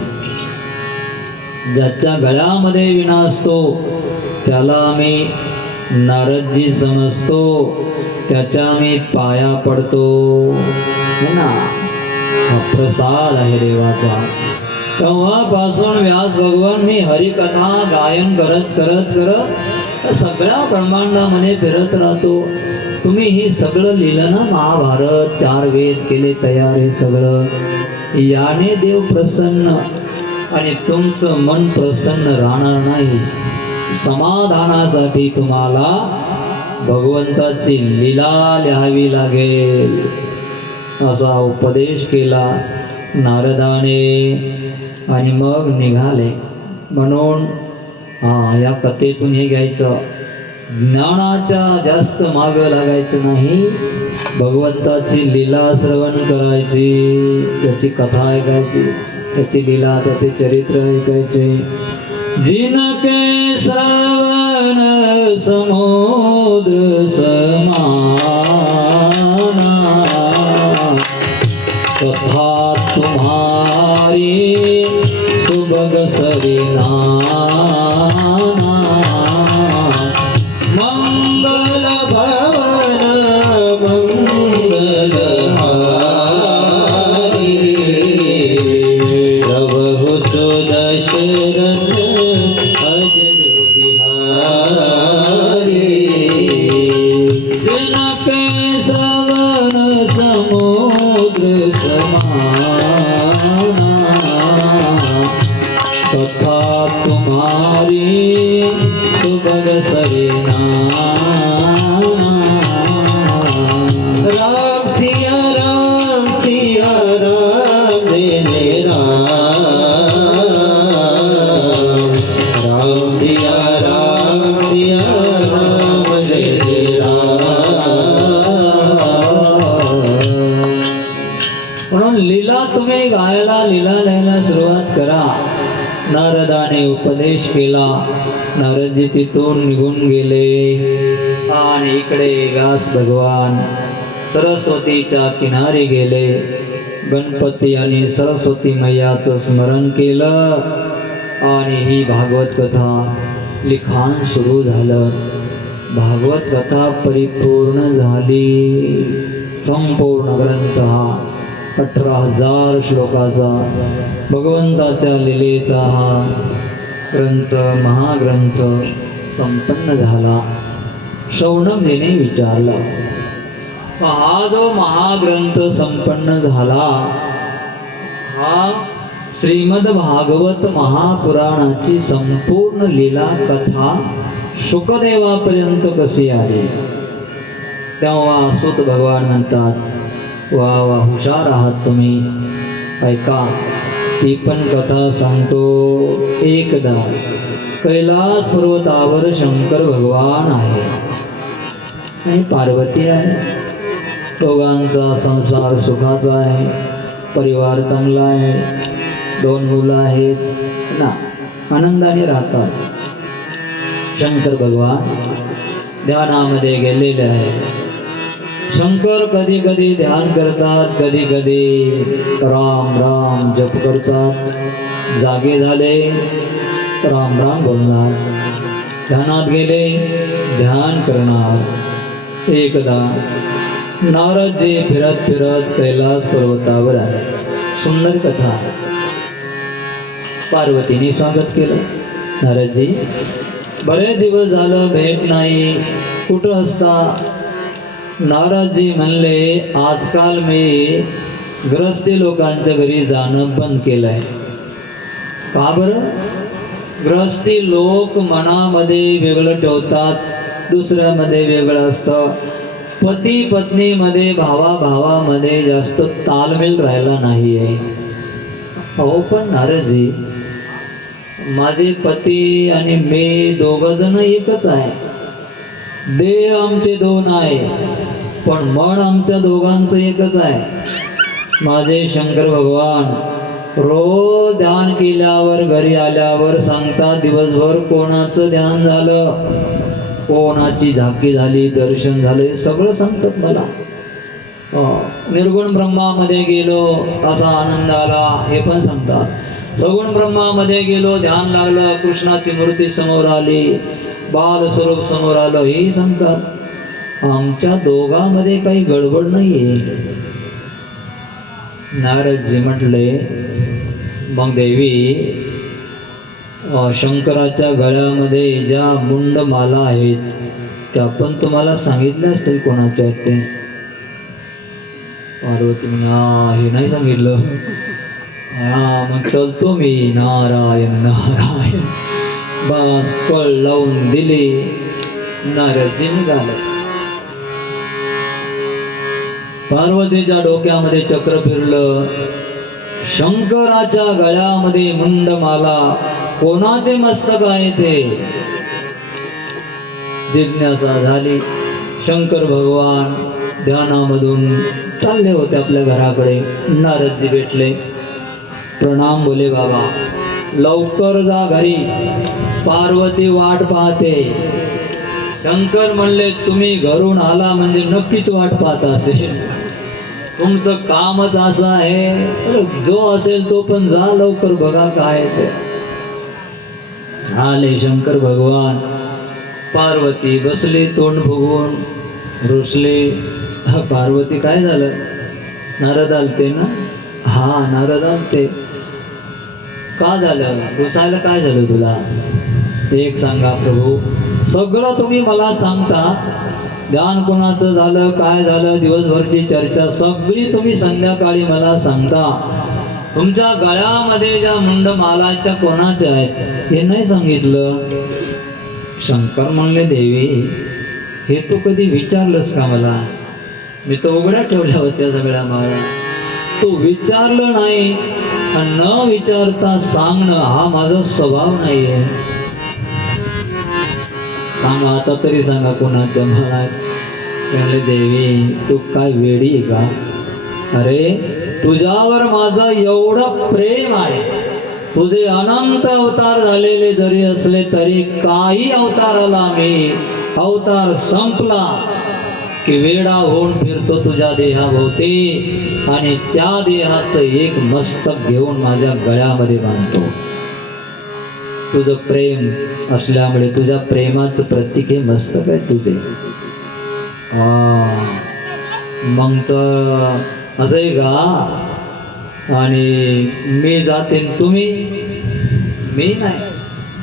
ज्याच्या गळ्यामध्ये विणा असतो त्याला आम्ही नारदजी समजतो, त्याच्या आम्ही पाया पडतो. है ना, हा प्रसाद आहे देवाचा. तेव्हापासून व्यास भगवान मी हरिकथा गायन करत करत करत सगळ्या ब्रह्मांडामध्ये फिरत राहतो. तुम्ही हे सगळं लिहिलं ना, महाभारत, 4 वेद केले तयार, हे सगळं याने देव प्रसन्न आणि तुमचं मन प्रसन्न राहणार नाही. समाधानासाठी तुम्हाला भगवंताची लीला लिहावी लागेल, असा उपदेश केला नारदाने आणि मग निघाले. म्हणून या कथेतून हे घ्यायचं, ज्ञानाच्या जास्त माग लागायचं नाही, भगवंताची लीला श्रवण करायची, त्याची कथा ऐकायची, त्याची लीला त्याचे चरित्र ऐकायचे. जिनके श्रवण समुद्र समाना, कथा तुम्हारी सुभग सरिना, मंगल भवन मंगल हारी, प्रभु दशरथ अजर बिहारी. जिनके श्रवण समुद्र समाना, कथा तुम्हारी सुभग सरिना. राम सिया राम सिया राम जय राम, राम सिया राम जय राम. म्हणून लीला तुम्ही गायला, लीला लिहायला सुरुवात करा. नारदाने उपदेश केला, नारदजी तिथून निघून गेले आणि इकडे व्यास भगवान सरस्वतीच्या किनारी गेले. गणपती आणि सरस्वती मैयाचं स्मरण केलं आणि ही भागवत कथा लिखाण सुरू झालं. भागवत कथा परिपूर्ण झाली. संपूर्ण ग्रंथ हा 18,000 श्लोकाचा भगवंताच्या लीलेचा हा ग्रंथ, महाग्रंथ संपन्न झाला. शौनकजीने विचारलं, हा जो महाग्रंथ संपन्न झाला, हा श्रीमद भागवत महापुराणाची संपूर्ण लीला कथा शुकदेवापर्यंत कशी आली? तेव्हा सूत भगवान म्हणतात, वा वा, हुशार आहात तुम्ही, ऐका, ती पण कथा सांगतो. एकदा कैलास पर्वतावर शंकर भगवान आहे आणि पार्वती आहे. दोघांचा संसार सुखाचा आहे, परिवार चांगला आहे, 2 मुलं आहेत ना, आनंदाने राहतात. शंकर भगवान ध्यानामध्ये गेलेले आहे. शंकर कधी कधी ध्यान करतात, कधी कधी राम राम जप करतात. जागे झाले राम राम बोलणार, ध्यानात गेले ध्यान करणार. एकदा नारदजी फिरत फिरत कैलास पर्वतावर आले. सुंदर कथा. पार्वतीने स्वागत केलं. नारदजी, बरेच दिवस झालं भेट नाही, कुठं असता? नारदजी म्हणले, आजकाल मी गृहस्थी लोकांच्या घरी जाणं बंद केलंय. का बरं? गृहस्थी लोक मनामध्ये वेगळं ठेवतात, दुसऱ्यामध्ये वेगळं असतं. पती पत्नीमध्ये, भावा भावामध्ये जास्त तालमेल राहिला नाहीये. हो, पण नारदजी, माझे पती आणि मी 2 जण एकच आहे. देह आमचे 2 आहे, पण मन आमच्या दोघांचं एकच आहे. माझे शंकर भगवान रोज ध्यान केल्यावर घरी आल्यावर सांगतात, दिवसभर कोणाचं ध्यान झालं, कोणाची झाकी झाली, दर्शन झाले, सगळं सांगतात मला. निर्गुण ब्रह्मामध्ये गेलो असा आनंद आला हे पण सांगतात. सगुण ब्रह्मामध्ये गेलो, ध्यान लागलं, कृष्णाची मूर्ती समोर आली, बाल स्वरूप समोर आलं हेही सांगतात. आमच्या दोघांमध्ये काही गडबड नाहीये. नारदजी म्हटले, मग देवी, शंकराच्या गळ्यामध्ये ज्या मुंड माला आहेत त्या पण तुम्हाला सांगितल्या असतील कोणाच्या आहेत ते? पार्वती म्हणे, हे नाही सांगितलं. मग चलतो मी, नारायण नारायण. बस कळ लावून दिली. नारदजी निघाले. पार्वतीच्या डोक्यामध्ये चक्र फिरलं. शंकराच्या गळ्यामध्ये मुंडमाला कोणाचे मस्तक आहे ते जिज्ञासा झाली. शंकर भगवान ध्यानामधून चालले होते आपल्या घराकडे. नारदजी भेटले. प्रणाम बोले बाबा, लवकर जा घरी, पार्वती वाट पाहते. शंकर म्हणले तुम्ही घरून आला म्हणजे नक्कीच वाट पाहत असेल, तुमचं कामच असं आहे. जो असेल तो पण जा लवकर बघा काय ते. आले शंकर भगवान. पार्वती बसले तोंड फुगवून, रुसले. पार्वती काय झालं? नारद आलते ना? हा नारद आलते. का झालं? रुसायला काय झालं तुला? एक सांगा प्रभू. सगळं तुम्ही मला सांगता, ध्यान कोणाचं झालं, काय झालं, दिवसभरची चर्चा सगळी तुम्ही संध्याकाळी मला सांगता. तुमच्या गळ्यामध्ये ज्या मुंडमाला त्या कोणाच्या आहेत हे नाही सांगितलं. शंकर म्हणले देवी, हे तू कधी विचारलंस का मला? मी तर उघड्या ठेवल्या होत्या सगळ्या माळा. तू विचारलं नाही आणि न विचारता सांगणं हा माझा स्वभाव नाहीये. सांगा आता तरी सांगा कोणाच्या मला. म्हणले देवी तू काय वेडी आहे का? अरे तुझ्यावर माझं एवढं प्रेम आहे. तुझे अनंत अवतार झालेले जरी असले तरी काही अवताराला मी अवतार संपला की वेडा होऊन फिरतो तुझ्या देहाभोवती आणि त्या देहाचं एक मस्तक घेऊन माझ्या गळ्यामध्ये बांधतो. तुझं प्रेम असल्यामुळे तुझ्या प्रेमाचं प्रतीक हे मस्तक आहे तुझे. मग तर असं आहे का? आणि मी जाते तुम्ही? मी नाही,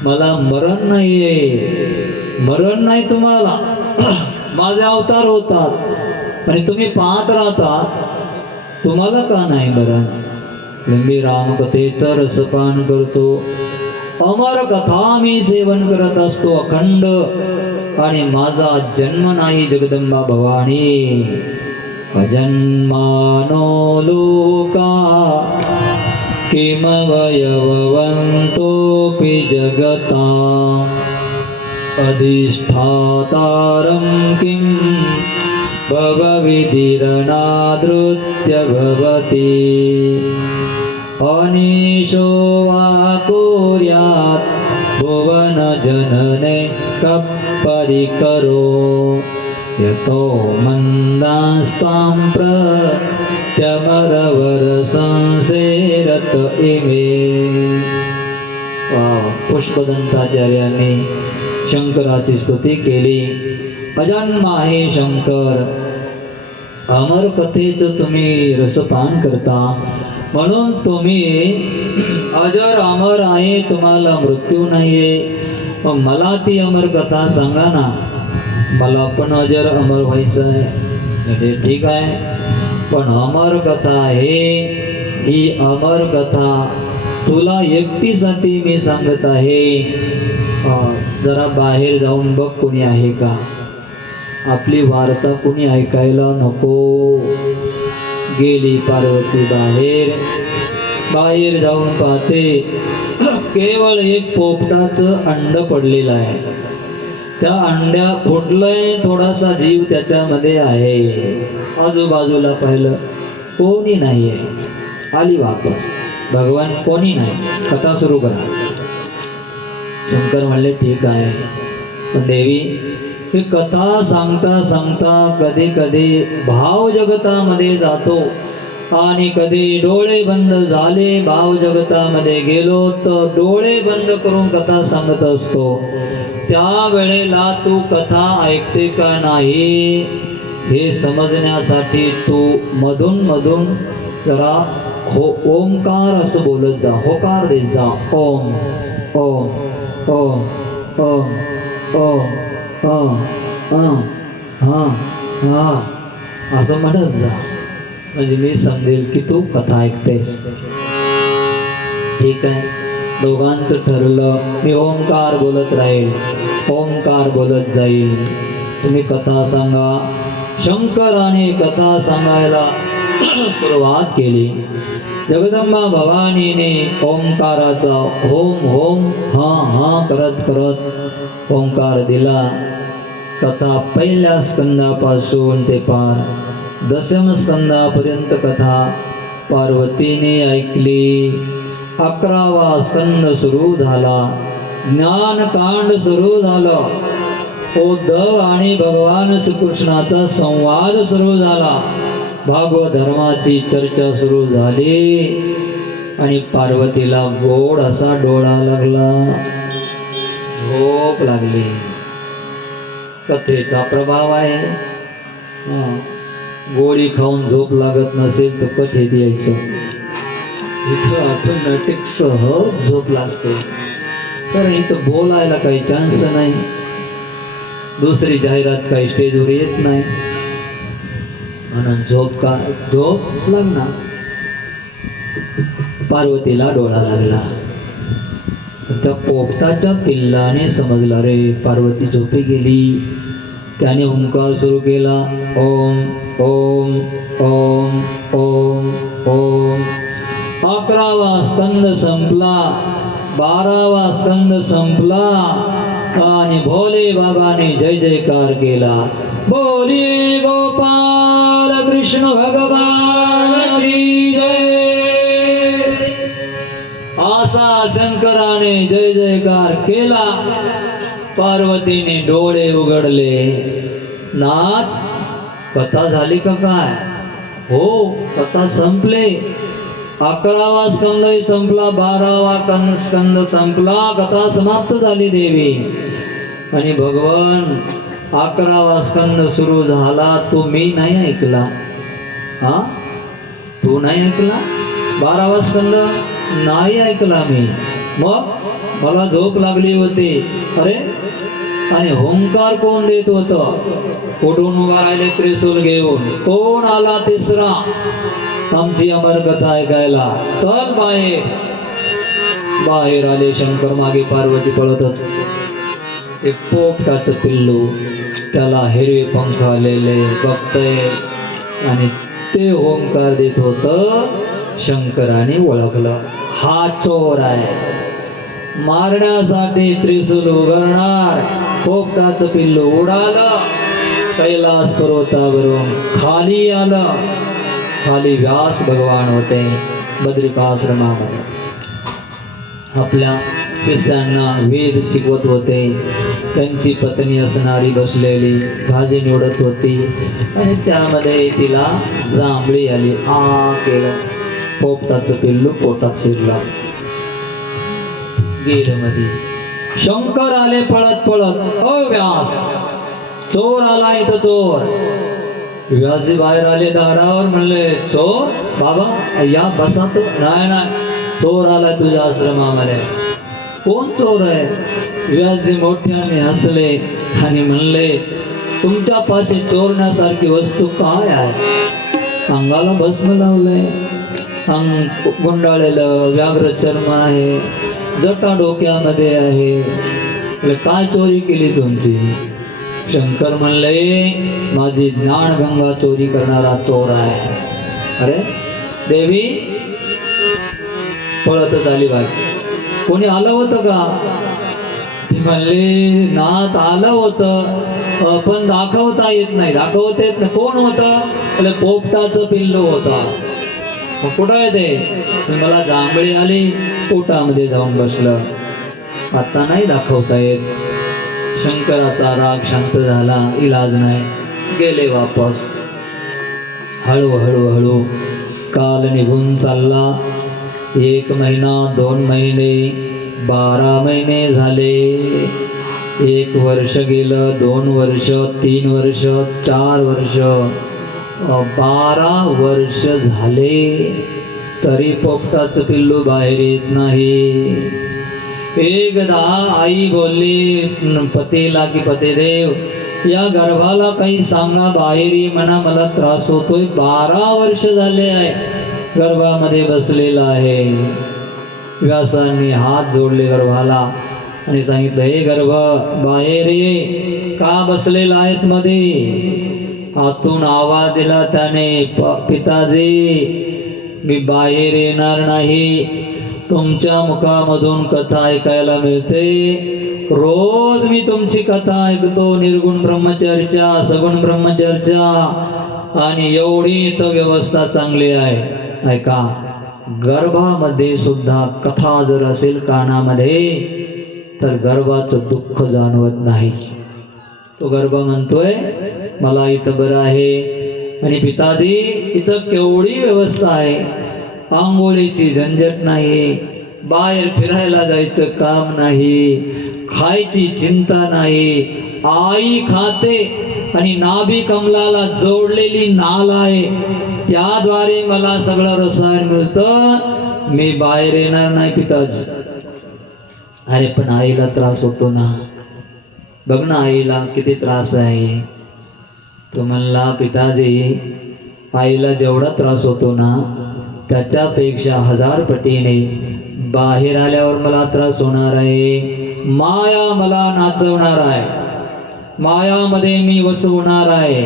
मला मरण नाहीये. मरण नाही तुम्हाला. माझे अवतार होतात आणि तुम्ही पाहत राहता. तुम्हाला का नाही मरण? मी रामकथेचं रसपान करतो, अमर कथा मी सेवन करत असतो अखंड, आणि माझा जन्म नाही जगदंबा भवानी. अजन्मानो लोका किम वयवन्तोऽपि जगता अधिष्ठातारं किं भवविधिरनादृत्य भवति. अनीशो वा कुर्यात् भुवन जनने कपरिकरो यतो मंदास्तां प्रत्यमरवर संसेरत इमे. पुष्पदंताचार्यांनी शंकराची स्तुती केली. अजन्मा आहे शंकर. अमर कथेचं तुम्ही रसपान करता म्हणून तुम्ही अजर अमर आहे, तुम्हाला मृत्यू नाहीये. मग मला ती अमर कथा सांगा ना. मला पण अजर अमर व्हायचं आहे. म्हणजे ठीक आहे, पण अमर कथा ही अमर कथा तुला एकटीसाठी मी सांगत आहे. जरा बाहेर जाऊन बघ कोणी आहे का. आपली वार्ता कोणी ऐकायला नको. गेली पार्वती बाहेर जाऊन पाहते केवळ एक पोपटाचं अंड पडलेलं आहे. त्या अंड्या फुटलंय, थोडासा जीव त्याच्यामध्ये आहे. आजूबाजूला पाहिलं कोणी नाहीये. आली वापस. भगवान कोणी नाही. कथा सुरू करा. शंकर म्हणले ठीक आहे, पण देवी ही कथा सांगता सांगता कधी कधी भाव जगतामध्ये जातो आणि कधी डोळे बंद झाले, भाव जगतामध्ये गेलो तर डोळे बंद करून कथा सांगत असतो. त्या वेळेला तू कथा ऐकते का नाही हे समजण्यासाठी तू मधून मधून जरा ओमकार असं बोलत जा. होकार देत जा. ओम ओम ओम ओम ओम ओम हां हां असं म्हणत जा. म्हणजे मी समजेल की तू कथा ऐकतेस. ठीक आहे, दोघांचं ठरलं. मी ओंकार बोलत राहील, ओंकार बोलत जाईल. तुम्ही कथा सांगा. शंकराने कथा सांगायला सुरुवात केली. जगदंबा भवानीने ओंकाराचा होम होम हा हा करत करत ओंकार दिला. कथा पहिल्या स्कंदापासून ते पार दशम स्कंदापर्यंत कथा पार्वतीने ऐकली. 11वा स्कंद सुरू झाला. ज्ञानकांड सुरू झालं. उद्धव आणि भगवान श्रीकृष्णाचा संवाद सुरू झाला. भागवत धर्माची चर्चा सुरू झाली आणि पार्वतीला गोड असा डोळा लागला. झोप लागली. कथेचा प्रभाव आहे. गोळी खाऊन झोप लागत नसेल तर कथेत यायचं. इथं ऑटोमॅटिक सहज झोप लागते, कारण इथं बोलायला काही चान्स नाही. दुसरी जाहिरात काही स्टेजवर येत नाही, म्हणून झोप लागणार. पार्वतीला डोळा लागला. त्या पोपटाच्या पिल्लाने समजला रे पार्वती झोपी गेली. त्याने ओंकार सुरू केला. ओम ओम ओम ओम ओम. 11वा स्कंद संपला. 12वा स्कंद संपला आणि भोले बाबाने जय जयकार केला. बोलिए गोपाल कृष्ण भगवान की जय. असा शंकराने जय जयकार केला. पार्वतीने डोळे उघडले. नाथ, कथा झाली का काय? हो, कथा संपले. 11वा स्कंद संपला, 12वा स्कंद संपला, कथा समाप्त झाली देवी. आणि भगवान 11वा स्कंद सुरू झाला, तो मी नाही ऐकला. हा, तू नाही ऐकला? 12वा स्कंद नाही ऐकला मी. मग मला झोप लागली होती. अरे, आणि ओंकार कोण देत होत? कुठून उभा राहिले त्रिशूल घेऊन? कोण आला तिसरा आमची अमर कथा ऐकायला? चल बाहेर. बाहेर आले शंकर. मागे पार्वती पळतच. ते पोपटाचं पिल्लू, त्याला हिरवे पंख आलेले बघतय आणि ते ओंकार देत होत. शंकराने ओळखलं, हा चोर आहे. मारण्यासाठी त्रिशूल उगारणार. पोपटाचं पिल्लू उडालं. कैलास पर्वतावरून खाली आलं. खाली व्यास भगवान होते बद्रिकाश्रमामध्ये. आपल्या शिष्यांना वेद शिकवत होते. त्यांची पत्नी असणारी बसलेली भाजी निवडत होती आणि त्यामध्ये तिला जांभळी आली. आ केलं. पोपटाचं पिल्लू पोटात शिरलं. गेलं मध्ये. शंकर आले पळत पळत. ओ व्यास, चोर आला इथं, चोर. व्यासजी बाहेर आले दारावर. म्हणले, चोर? बाबा या बसा. तो नाही, चोर आला तुझ्या आश्रमामध्ये. कोण चोर आहे? व्यासजी मोठ्याने हसले आणि म्हणले, तुमच्यापाशी चोरण्यासारखी वस्तू काय आहे? अंगाला भस्म लावलंय, अंग गुंडाळलेलं, व्याघ्र चर्म आहे, जटा डोक्यामध्ये आहे. काय चोरी केली तुमची? शंकर म्हणले, माझी ज्ञानगंगा चोरी करणारा चोर आहे. अरे देवी पळतच आली. बाई, कोणी आलं होतं का? ती म्हणले, नाथ आलं होतं, पण दाखवता येत नाही. दाखवता येत नाही. कोण होतं? पोपटाचं पिल्लू होता. कुठं आहे ते? मला जांभळी आली, पोटामध्ये जाऊन बसलं. आता नाही दाखवता येत. शंकराचा राग शांत झाला. इलाज नाही. गेले वापस. हळूहळू हळू काल निघून चालला. 1 महिना, 2 महिने, 12 महिने झाले. 1 वर्ष गेलं, 2 वर्ष, 3 वर्ष, 4 वर्ष, 12 वर्ष झाले. तरी पोपटाचं पिल्लू बाहेर येत नाही. एकदा आई बोलली पतीला की पतिदेव, या गर्भाला काही सांगा, बाहेर ये म्हणा, मला त्रास होतोय. 12 वर्ष झाले आहे गर्भामध्ये बसलेला आहे. व्यासांनी हात जोडले गर्भाला आणि सांगितलं, हे गर्भ बाहेर ये. का बसलेला आहेस मध्ये? आतून आवाज दिला त्याने, पिताजी मी बाहेर येणार नाही. तुमच्या मुखामधून कथा ऐकायला मिळते. रोज मी तुमची कथा ऐकतो. निर्गुण ब्रह्मचर्चा, सगुण ब्रह्मचर्चा, आणि एवढी तर व्यवस्था चांगली आहे. ऐका, गर्भामध्ये सुद्धा कथा जर असेल कानामध्ये तर गर्भाचं दुःख जाणवत नाही. तो गर्भ म्हणतोय मला इथं बरं आहे. आणि पिताजी इथं केवढी व्यवस्था आहे. आंघोळीची झंझट नाही, बाहेर फिरायला जायचं काम नाही, खायची चिंता नाही. आई खाते आणि नाभी कमलाला जोडलेली नाल आहे, त्याद्वारे मला सगळं रसायन मिळतं. मी बाहेर येणार नाही पिताजी. अरे पण आईला त्रास होतो ना, बघ ना आईला किती त्रास आहे. तो म्हणला पिताजी आईला जेवढा त्रास होतो ना त्याच्यापेक्षा 1000 पटीने बाहेर आल्यावर मला त्रास होणार आहे. माया मला नाचवणार आहे, मायामध्ये मी वसवणार आहे.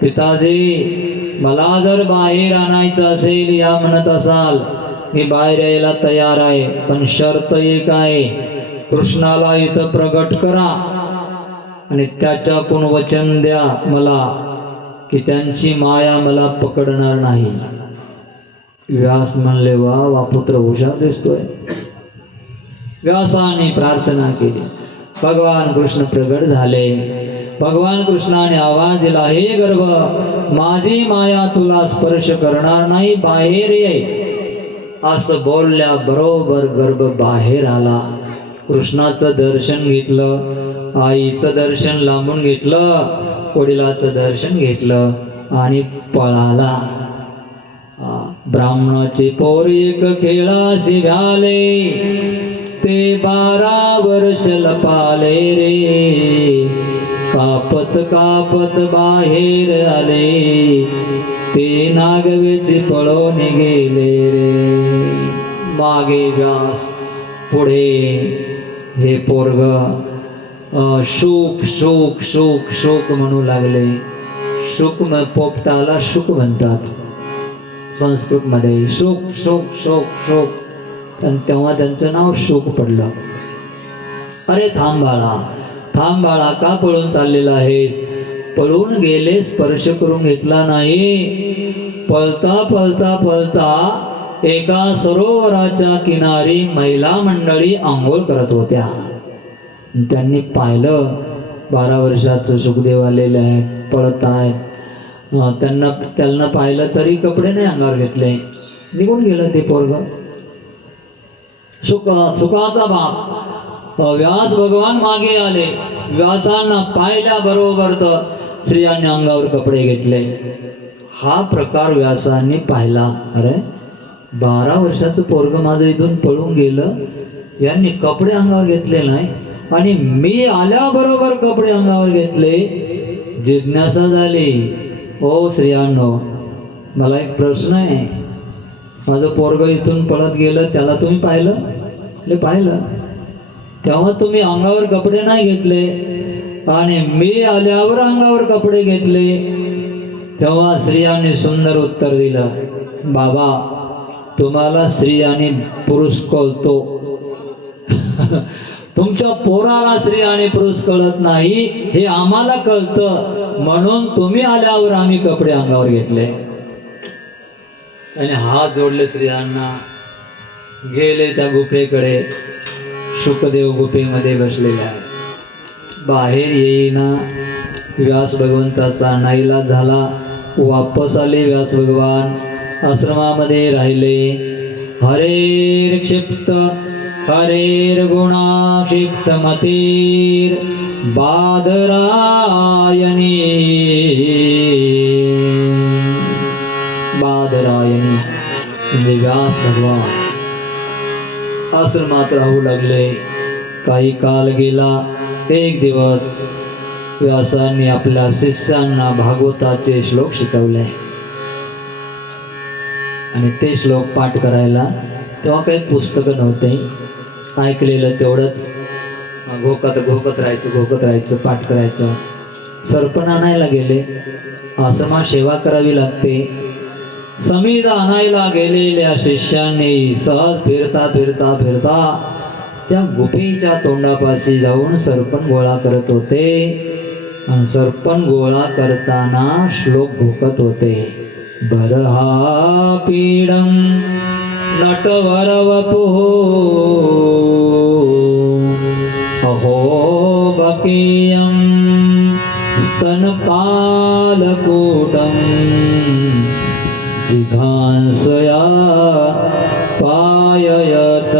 पिताजी मला जर बाहेर आणायचं असेल या म्हणत असाल, मी बाहेर यायला तयार आहे. पण शर्त एक आहे, कृष्णाला इथं प्रगट करा आणि त्याच्याकडून वचन द्या मला की त्यांची माया मला पकडणार नाही. व्यास म्हणले वा पुत्र हुशार दिसतोय. व्यासाने प्रार्थना केली, भगवान कृष्ण प्रगट झाले. भगवान कृष्णाने आवाज दिला, हे गर्भ, माझी माया तुला स्पर्श करणार नाही, बाहेर ये. असं बोलल्या बरोबर गर्भ बाहेर आला. कृष्णाचं दर्शन घेतलं, आईचं दर्शन लांबून घेतलं, वडिलाचं दर्शन घेतलं आणि पळाला. ब्राह्मणाचे पोर एक खेळाशी झाले, ते 12 वर्ष लपाले रे. कापत कापत बाहेर आले, ते नागवेचे पळून गेले रे. मागे व्यास, पुढे हे पोरग शुक शुक शुक शुक म्हणू लागले. शुक पोपटाला शुक म्हणतात संस्कृत मध्ये. शुक शुक शुक शुक, आणि तेव्हा त्यांचं नाव शुक पडलं. अरे थांब बाळा, थांब बाळा, का पळून चाललेला आहेस? पळून गेले, स्पर्श करून घेतला नाही. पळता पळता पळता एका सरोवराच्या किनारी महिला मंडळी आंघोळ करत होत्या. त्यांनी पाहिलं 12 वर्षाचं सुखदेव आलेले आहेत, पळत आहेत. त्यांना पाहिलं तरी कपडे नाही अंगावर घेतले, निघून गेलं ते पोरग. सुखाचा बाप व्यास भगवान मागे आले. व्यासांना पाहिल्या बरोबर तर स्त्रियांनी अंगावर कपडे घेतले. हा प्रकार व्यासांनी पाहिला. अरे 12 वर्षाचं पोरग माझं इथून पळून गेलं, यांनी कपडे अंगावर घेतले नाही आणि मी आल्याबरोबर कपडे अंगावर घेतले. जिज्ञासा झाली, ओ स्त्रियांनो, मला एक प्रश्न आहे. माझं पोरग इथून पळत गेलं, त्याला तुम्ही पाहिलं? पाहिलं. तेव्हा तुम्ही अंगावर कपडे नाही घेतले आणि मी आल्यावर अंगावर कपडे घेतले. तेव्हा स्त्रियांनी सुंदर उत्तर दिलं, बाबा तुम्हाला स्त्री आणि पुरुष कळतो, तुमच्या पोराला स्त्री आणि पुरुष कळत नाही, हे आम्हाला कळतं, म्हणून तुम्ही आल्यावर आम्ही कपडे अंगावर घेतले. आणि हात जोडले स्त्रियांना, गेले त्या गुफेकडे. शुकदेव गुफेमध्ये बसलेले आहे, बाहेर येईना. व्यास भगवंताचा नाईलाज झाला. वापस आले व्यास भगवान, आश्रमामध्ये राहिले. हरेर क्षिप्त हरेर गुणाक्षिप्त मतीर बादरायणी. बादरायणी म्हणजे व्यास भगवान आश्रमात राहू लागले. काही काल गेला. एक दिवस व्यासांनी आपल्या शिष्यांना भागवताचे श्लोक शिकवले आणि ते श्लोक पाठ करायला तेव्हा काही पुस्तकं नव्हते. ऐकलेलं तेवढंच घोकत राहायचं, पाठ करायचं. सरपण आणायला गेले. आश्रमात सेवा करावी लागते. समीर आणायला गेलेल्या शिष्यांनी सहज फिरता फिरता फिरता त्या गुफेच्या तोंडापाशी जाऊन सरपण गोळा करत होते आणि सरपण गोळा करताना श्लोक भोकत होते. बरहा पीडम नटवर वपुः अहो बकीयं स्तनकालकूटं जिघांसया पाययतप्यसाध्वी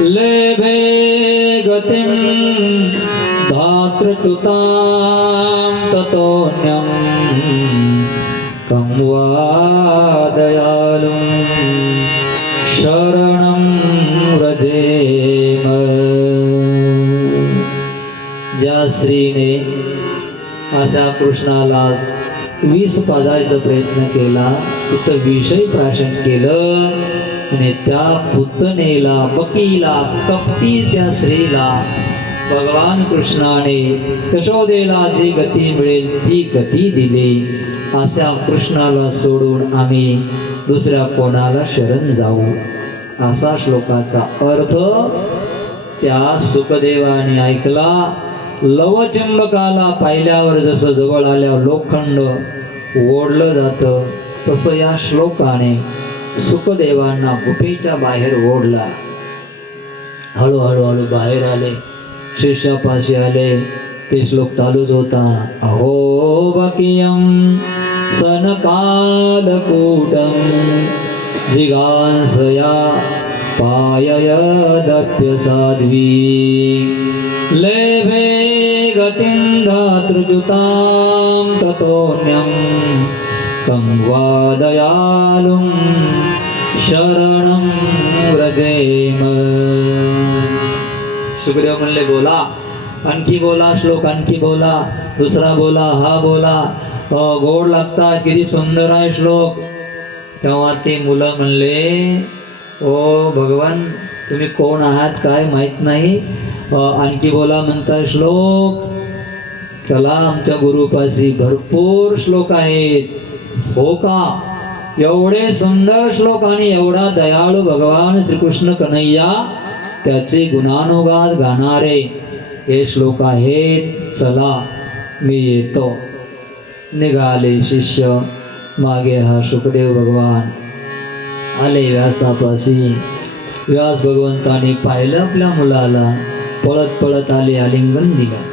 लेभे गतिं धातृच्युतां ततोऽन्यं कं वा दयालुं शरणं व्रजेम. ज्या स्त्रीने अशा कृष्णाला विष पाजायचा प्रयत्न केला, तिचं विषय प्राशन केलं आणि त्या पुतनेला, बकीला, कपटी त्या स्त्रीला भगवान कृष्णाने यशोदेला जी गती मिळेल ती गती दिली. अशा कृष्णाला सोडून आम्ही दुसऱ्या कोणाला शरण जाऊ, असा श्लोकाचा अर्थ त्या सुखदेवाने ऐकला. लवचंबकाला पाहिल्यावर जसं जवळ आल्यावर लोखंड ओढलं जातं, तसं या श्लोकाने सुखदेवांना गुफेच्या बाहेर ओढला. हळूहळू हळू बाहेर आले, शिष्यापाशी आले. ते श्लोक चालूच होता. अहो बकियं सनकालकूटं जिगांसया पाययदप्यसाध्वी लेभे गतिं धातृच्युतां ततोऽन्यं कं वा दयालुं शरणं व्रजेम. सुखदेव म्हणले, बोला, आणखी बोला, श्लोक आणखी बोला, दुसरा बोला, हा बोला, गोड लागतात, किती सुंदर आहे श्लोक. तेव्हा ते मुलं म्हणले, ओ भगवान, तुम्ही कोण आहात काय माहित नाही, आणखी बोला म्हणताय श्लोक. चला, आमच्या गुरुपाशी भरपूर श्लोक आहेत. हो का? एवढे सुंदर श्लोक आणि एवढा दयाळू भगवान श्रीकृष्ण कन्हैया, त्याचे गुणानुगात गाणारे हे श्लोक आहेत. चला, मी येतो. निघाले शिष्य. मागे हा सुखदेव भगवान आले व्यासापाशी. व्यास भगवंताने पाहिलं आपल्या मुलाला, पळत पळत आले, आलिंगन दिलं.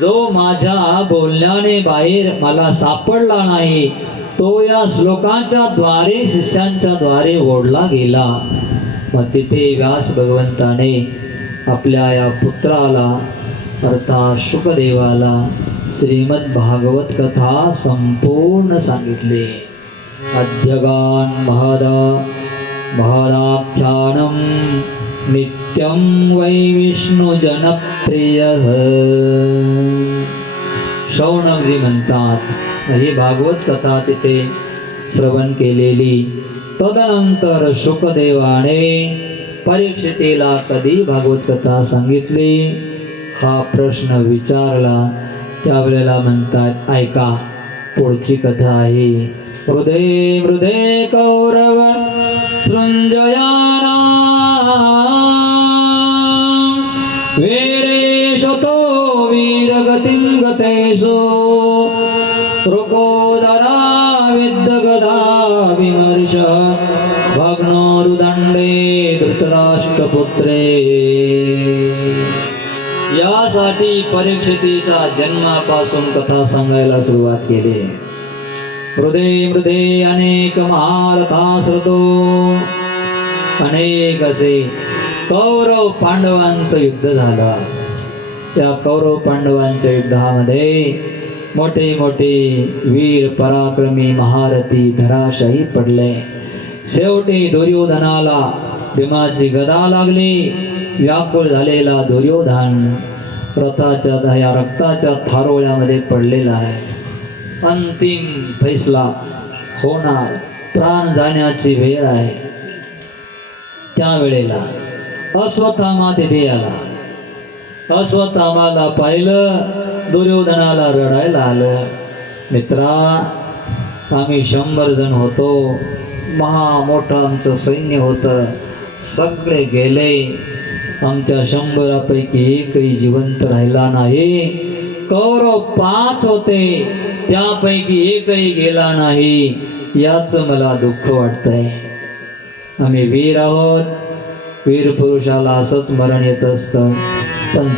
जो माझ्या बोलण्याने बाहेर मला सापडला नाही, तो या श्लोकांच्या द्वारे, शिष्यांच्या द्वारे ओढला गेला. मग तिथे व्यास भगवंताने आपल्या या पुत्राला अर्थात शुकदेवाला श्रीमद भागवत कथा संपूर्ण सांगितले. अध्यगान महाराख्यानं नित्यं वै विष्णू जनप्रियः. शौनकजी म्हणतात, ही भागवत कथा तिथे श्रवण केलेली. तदनंतर शुकदेवाने परीक्षितीला कधी भागवत कथा सांगितली हा प्रश्न विचारला. त्यावेळेला म्हणतात, ऐका, पुढची कथा आहे. हृदय हृदय कौरव सृंजयाना वीरेशतो वीरगतिं गतेषु ऋकोदरा विद्यगदा विमर्श भग्नोरुदंडे धृतराष्ट्रपुत्रे. यासाठी परीक्षितीचा जन्मापासून कथा सांगायला सुरुवात केली. हृदय हृदय अनेक महारथा श्रुतो. अनेक असे कौरव पांडवांचं युद्ध झालं. त्या कौरव पांडवांच्या युद्धामध्ये मोठे मोठे वीर पराक्रमी महारथी धराशायी पडले. शेवटी दुर्योधनाला भीमाची गदा लागली. व्याकुळ झालेला दुर्योधन रथाच्या या रक्ताच्या थारोळ्यामध्ये पडलेला आहे. अंतिम फैसला होणार, प्राण जाण्याची वेळ आहे. त्यावेळेला अश्वत्थामा तिथे आला. अश्वत्थामाला पाहिलं, दुर्योधनाला रडायला आलं. मित्रा, आम्ही 100 जण होतो, महा मोठं आमचं सैन्य होतं, सगळे गेले. आमच्या 100पैकी एकही जिवंत राहिला नाही. कौरव 5 होते, त्यापैकी एकही गेला नाही. याच मला दुःख वाटतंय. आम्ही वीर आहोत, वीर पुरुषाला असंच मरण येत असतं, पण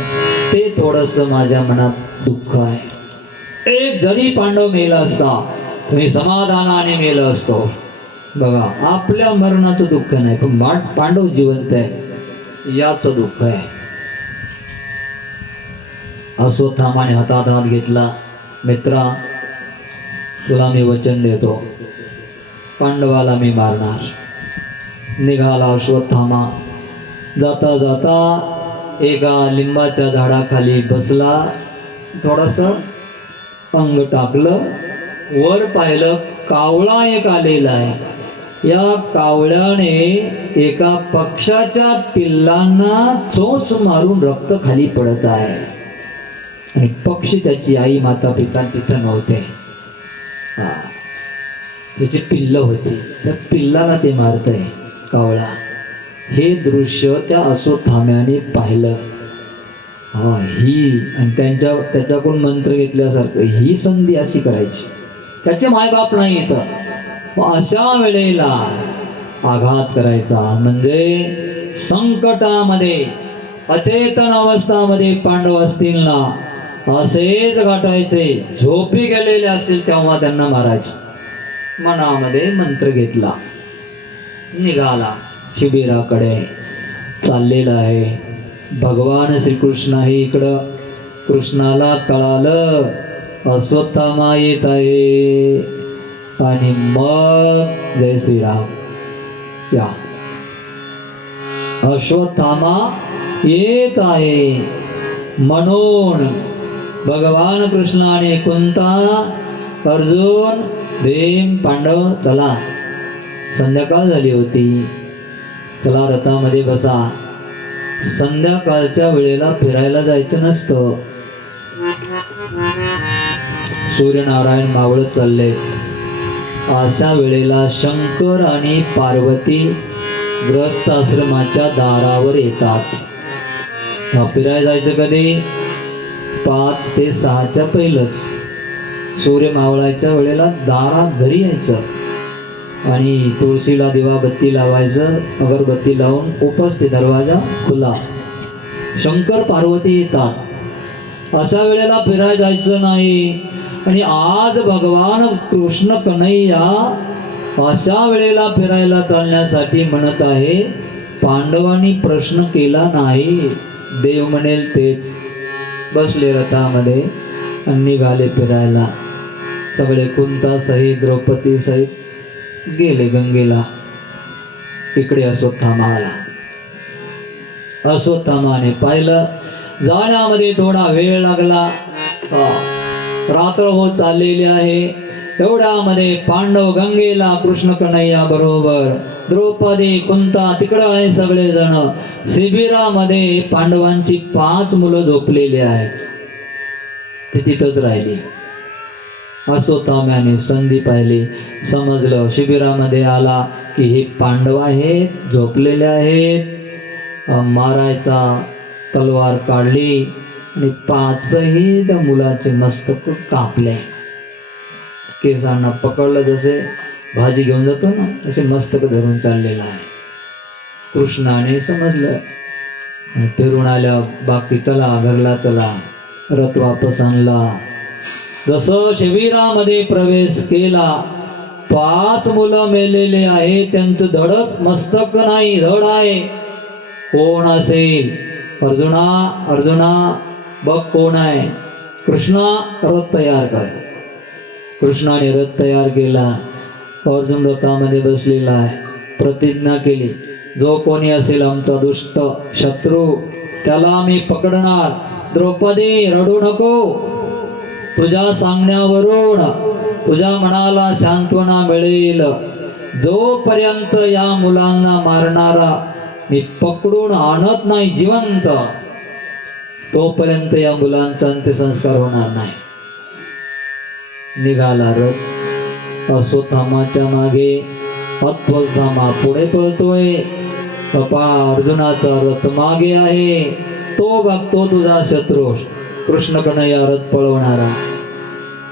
ते थोडंसं माझ्या मनात दुःख आहे. एक जरी पांडव मेला असता तुम्ही समाधानाने मेला असतो. बघा, आपल्या मरणाचं दुःख नाही, पण पांडव जिवंत आहे याच दुःख आहे. अश्वत्थामाने हातात हात घेतला. मित्रा, तुला मी वचन देतो, पांडवाला मी मारणार. निघाला अश्वत्थामा. जाता जाता एका लिंबाच्या झाडाखाली बसला. थोडस अंग टाकलं, वर पाहिलं, कावळा एक आलेला आहे. या कावळ्याने एका पक्षाच्या पिल्लांना चोच मारून रक्त खाली पडत आहे. आणि पक्षी, त्याची आई माता पिता तिथं नव्हते, त्याची पिल्ल होती. त्या पिल्लाला ते मारतय कावळा. हे दृश्य त्या अश्वत्थाम्याने पाहिलं. ही आणि त्याच्याकडून मंत्र घेतल्यासारखं ही संधी अशी करायची. त्याचे मायबाप नाही इथं. अशा वेळेला आघात करायचा म्हणजे संकटामध्ये, अचेतन अवस्थामध्ये पांडव असतील ना, असेच गाठायचे. झोपी गेलेले असतील तेव्हा त्यांना मारायचे. मनामध्ये मंत्र घेतला, निघाला शिबिराकडे चाललेला आहे. भगवान श्रीकृष्ण हे इकडं. कृष्णाला कळालं अश्वत्थामा येत आहे, आणि मग जय श्रीराम. या अश्वत्थामा येत आहे म्हणून भगवान कृष्णाने कुंता, अर्जुन, भीम, पांडव, चला. संध्याकाळ झाली होती, चला रथामध्ये बसा. संध्याकाळच्या वेळेला फिरायला जायचं नसतं. सूर्यनारायण मावळत चालले. अशा वेळेला शंकर आणि पार्वती ग्रस्त आश्रमाच्या दारावर येतात. फिरायला जायचं कधी? 5 ते 6च्या पहिलंच. सूर्य मावळायच्या वेळेला दारात घरी यायचं आणि तुळशीला दिवाबत्ती लावायचं. अगरबत्ती लावून उपस्थित दरवाजा खुला. शंकर पार्वती येतात. अशा वेळेला फिरायला जायचं नाही. आणि आज भगवान कृष्ण कन्हैया अशा वेळेला फिरायला चालण्यासाठी म्हणत आहे. पांडवांनी प्रश्न केला नाही, देव म्हणेल तेच. बसले रथामध्ये आणि निघाले फिरायला. सगळे कुंता सहित, द्रौपदी सहित गेले गंगेला. इकडे अश्वत्थामा आला. अश्वत्थामाने पाहिलं. जाण्यामध्ये थोडा वेळ लागला. रात्र होत चाललेली आहे. एवढ्यामध्ये पांडव गंगेला कृष्ण कन्हैया बरोबर, द्रौपदी, कुंता तिकडं आहे. सगळेजण शिबिरामध्ये पांडवांची 5 मुलं झोपलेली आहेत. ती तिथंच राहिली. अश्वत्थाम्याने संधी पाहिली, समजलं शिबिरामध्ये आला की हे पांडव आहेत, झोपलेले आहेत. मारायचा तलवार काढली आणि 5ही त्या मुलाचे मस्तक कापले. केसांना पकडलं, जसे भाजी घेऊन जातो ना तसे मस्तक धरून चाललेला आहे. कृष्णाने समजलं. फिरून आल्या बाकी चला घरला चला. रथ वापस आणला. जसं शिबिरामध्ये प्रवेश केला, 5 मुलं मेलेले आहे. त्यांचं धडच मस्तक नाही, धड आहे. कोण असेल? अर्जुना, अर्जुना बघ कोण आहे. कृष्णा, रथ तयार कर. कृष्णाने रथ तयार केला. अर्जुन रथामध्ये बसलेला आहे. प्रतिज्ञा केली, जो कोणी असेल आमचा दुष्ट शत्रू त्याला मी पकडणार. द्रौपदी, रडू नको. तुझ्या सांगण्यावरून तुझ्या मनाला सांत्वना मिळेल. जोपर्यंत या मुलांना मारणारा मी पकडून आणत नाही जिवंत, तोपर्यंत या मुलांचा अंत्यसंस्कार होणार नाही. निघाला रथ. अश्वत्थामाच्या मागे अश्वत्थामा पुढे पळतोय. अर्जुनाचा रथ मागे आहे. तो बघतो तुझा शत्रू कृष्ण कन्हैया रथ पळवणारा.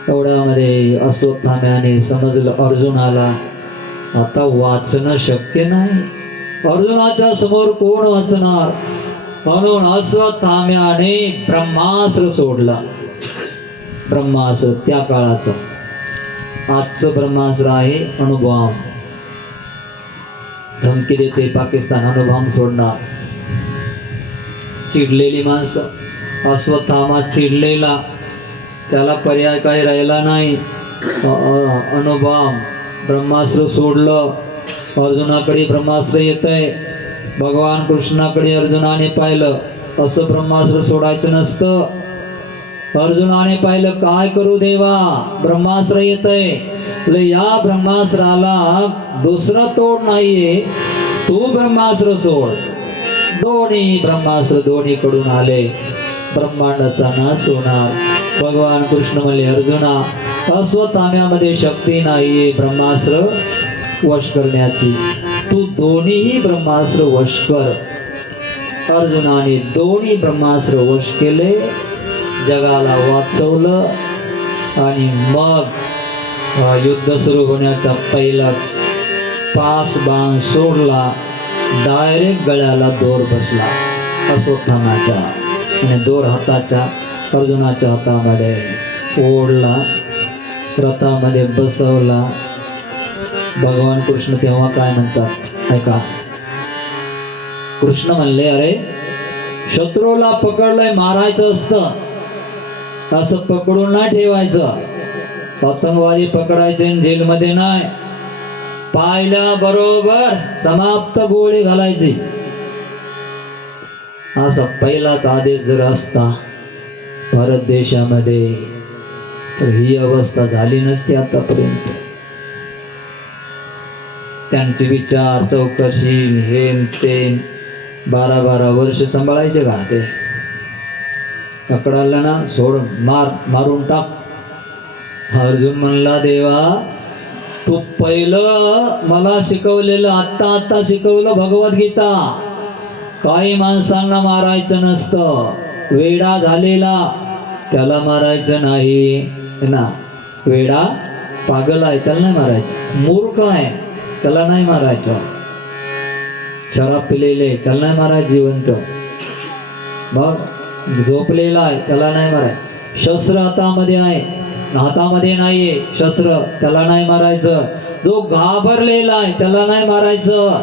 एवढ्यामध्ये अश्वत्थाम्याने समजलं अर्जुनाला आता वाचणं शक्य नाही. अर्जुनाच्या समोर कोण वाचणार? म्हणून अश्वत्थाम्याने ब्रह्मास्त्र सोडलं. ब्रह्मास्त्र त्या काळाचं. आजचं ब्रह्मास्त्र आहे अणुबॉम्ब. धमकी देते पाकिस्तान अणुबॉम्ब सोडणार. चिडलेली माणसं. अश्वत्थामा चिडलेला. त्याला पर्याय काही राहिला नाही. अणुबॉम्ब ब्रह्मास्त्र सोडलं. अर्जुनाकडे ब्रह्मास्त्र येतंय. भगवान कृष्णाकडे अर्जुनाने पाहिलं. असं ब्रह्मास्त्र सोडायचं नसतं. अर्जुनाने पाहिलं काय करू देवा ब्रह्मास्त्र येतंय. या ब्रह्मास्त्राला दुसरा तोड नाहीये. तू ब्रह्मास्त्र सोड. दोन्ही ब्रह्मास्त्र दोन्हीकडून आले. ब्रह्मांडाचा नाश होणार. भगवान कृष्ण म्हणले अर्जुना अश्वत्थाम्यामध्ये शक्ती नाहीये ब्रह्मास्त्र वश करण्याची. तू दोन्हीही ब्रह्मास्त्र वश कर. अर्जुनाने दोन्ही ब्रह्मास्त्र वश केले. जगाला वाचवलं. आणि मग युद्ध सुरू होण्याचा पहिलाच पास बाण सोडला. डायरेक्ट गळ्याला दोर बसला अश्वत्थामाच्या. आणि दोर हाताच्या अर्जुनाच्या हातामध्ये ओढला. रथामध्ये बसवला. भगवान कृष्ण तेव्हा काय म्हणतात ऐका. कृष्ण म्हणले अरे शत्रूला पकडलंय मारायचं असतं. असं पकडून नाही ठेवायचं. आतंकवादी पकडायचे जेलमध्ये नाही. पाहिल्या बरोबर समाप्त गोळी घालायची. असा पहिलाच आदेश जर असता भारत देशामध्ये तर ही अवस्था झाली नसती आतापर्यंत. त्यांचे विचार चौकशी हे ते 12-12 वर्ष सांभाळायचे का? ते पकडायला ना सोड मारून टाक. अर्जुन म्हणला देवा तू पहिलं मला शिकवलेलं आत्ता शिकवलं भगवद्गीता. काही माणसांना मारायचं नसतं. वेडा झालेला त्याला मारायचं नाही ना. वेडा पागल आहे त्याला नाही मारायचं. मूर्ख आहे त्याला नाही मारायचं. शराब पिलेले त्याला नाही मारायचं जिवंत. मग झोपलेला आहे त्याला नाही मारायचं. शस्त्र हातामध्ये नाहीये शस्त्र त्याला नाही मारायचं. जो घाबरलेला आहे त्याला नाही मारायचं.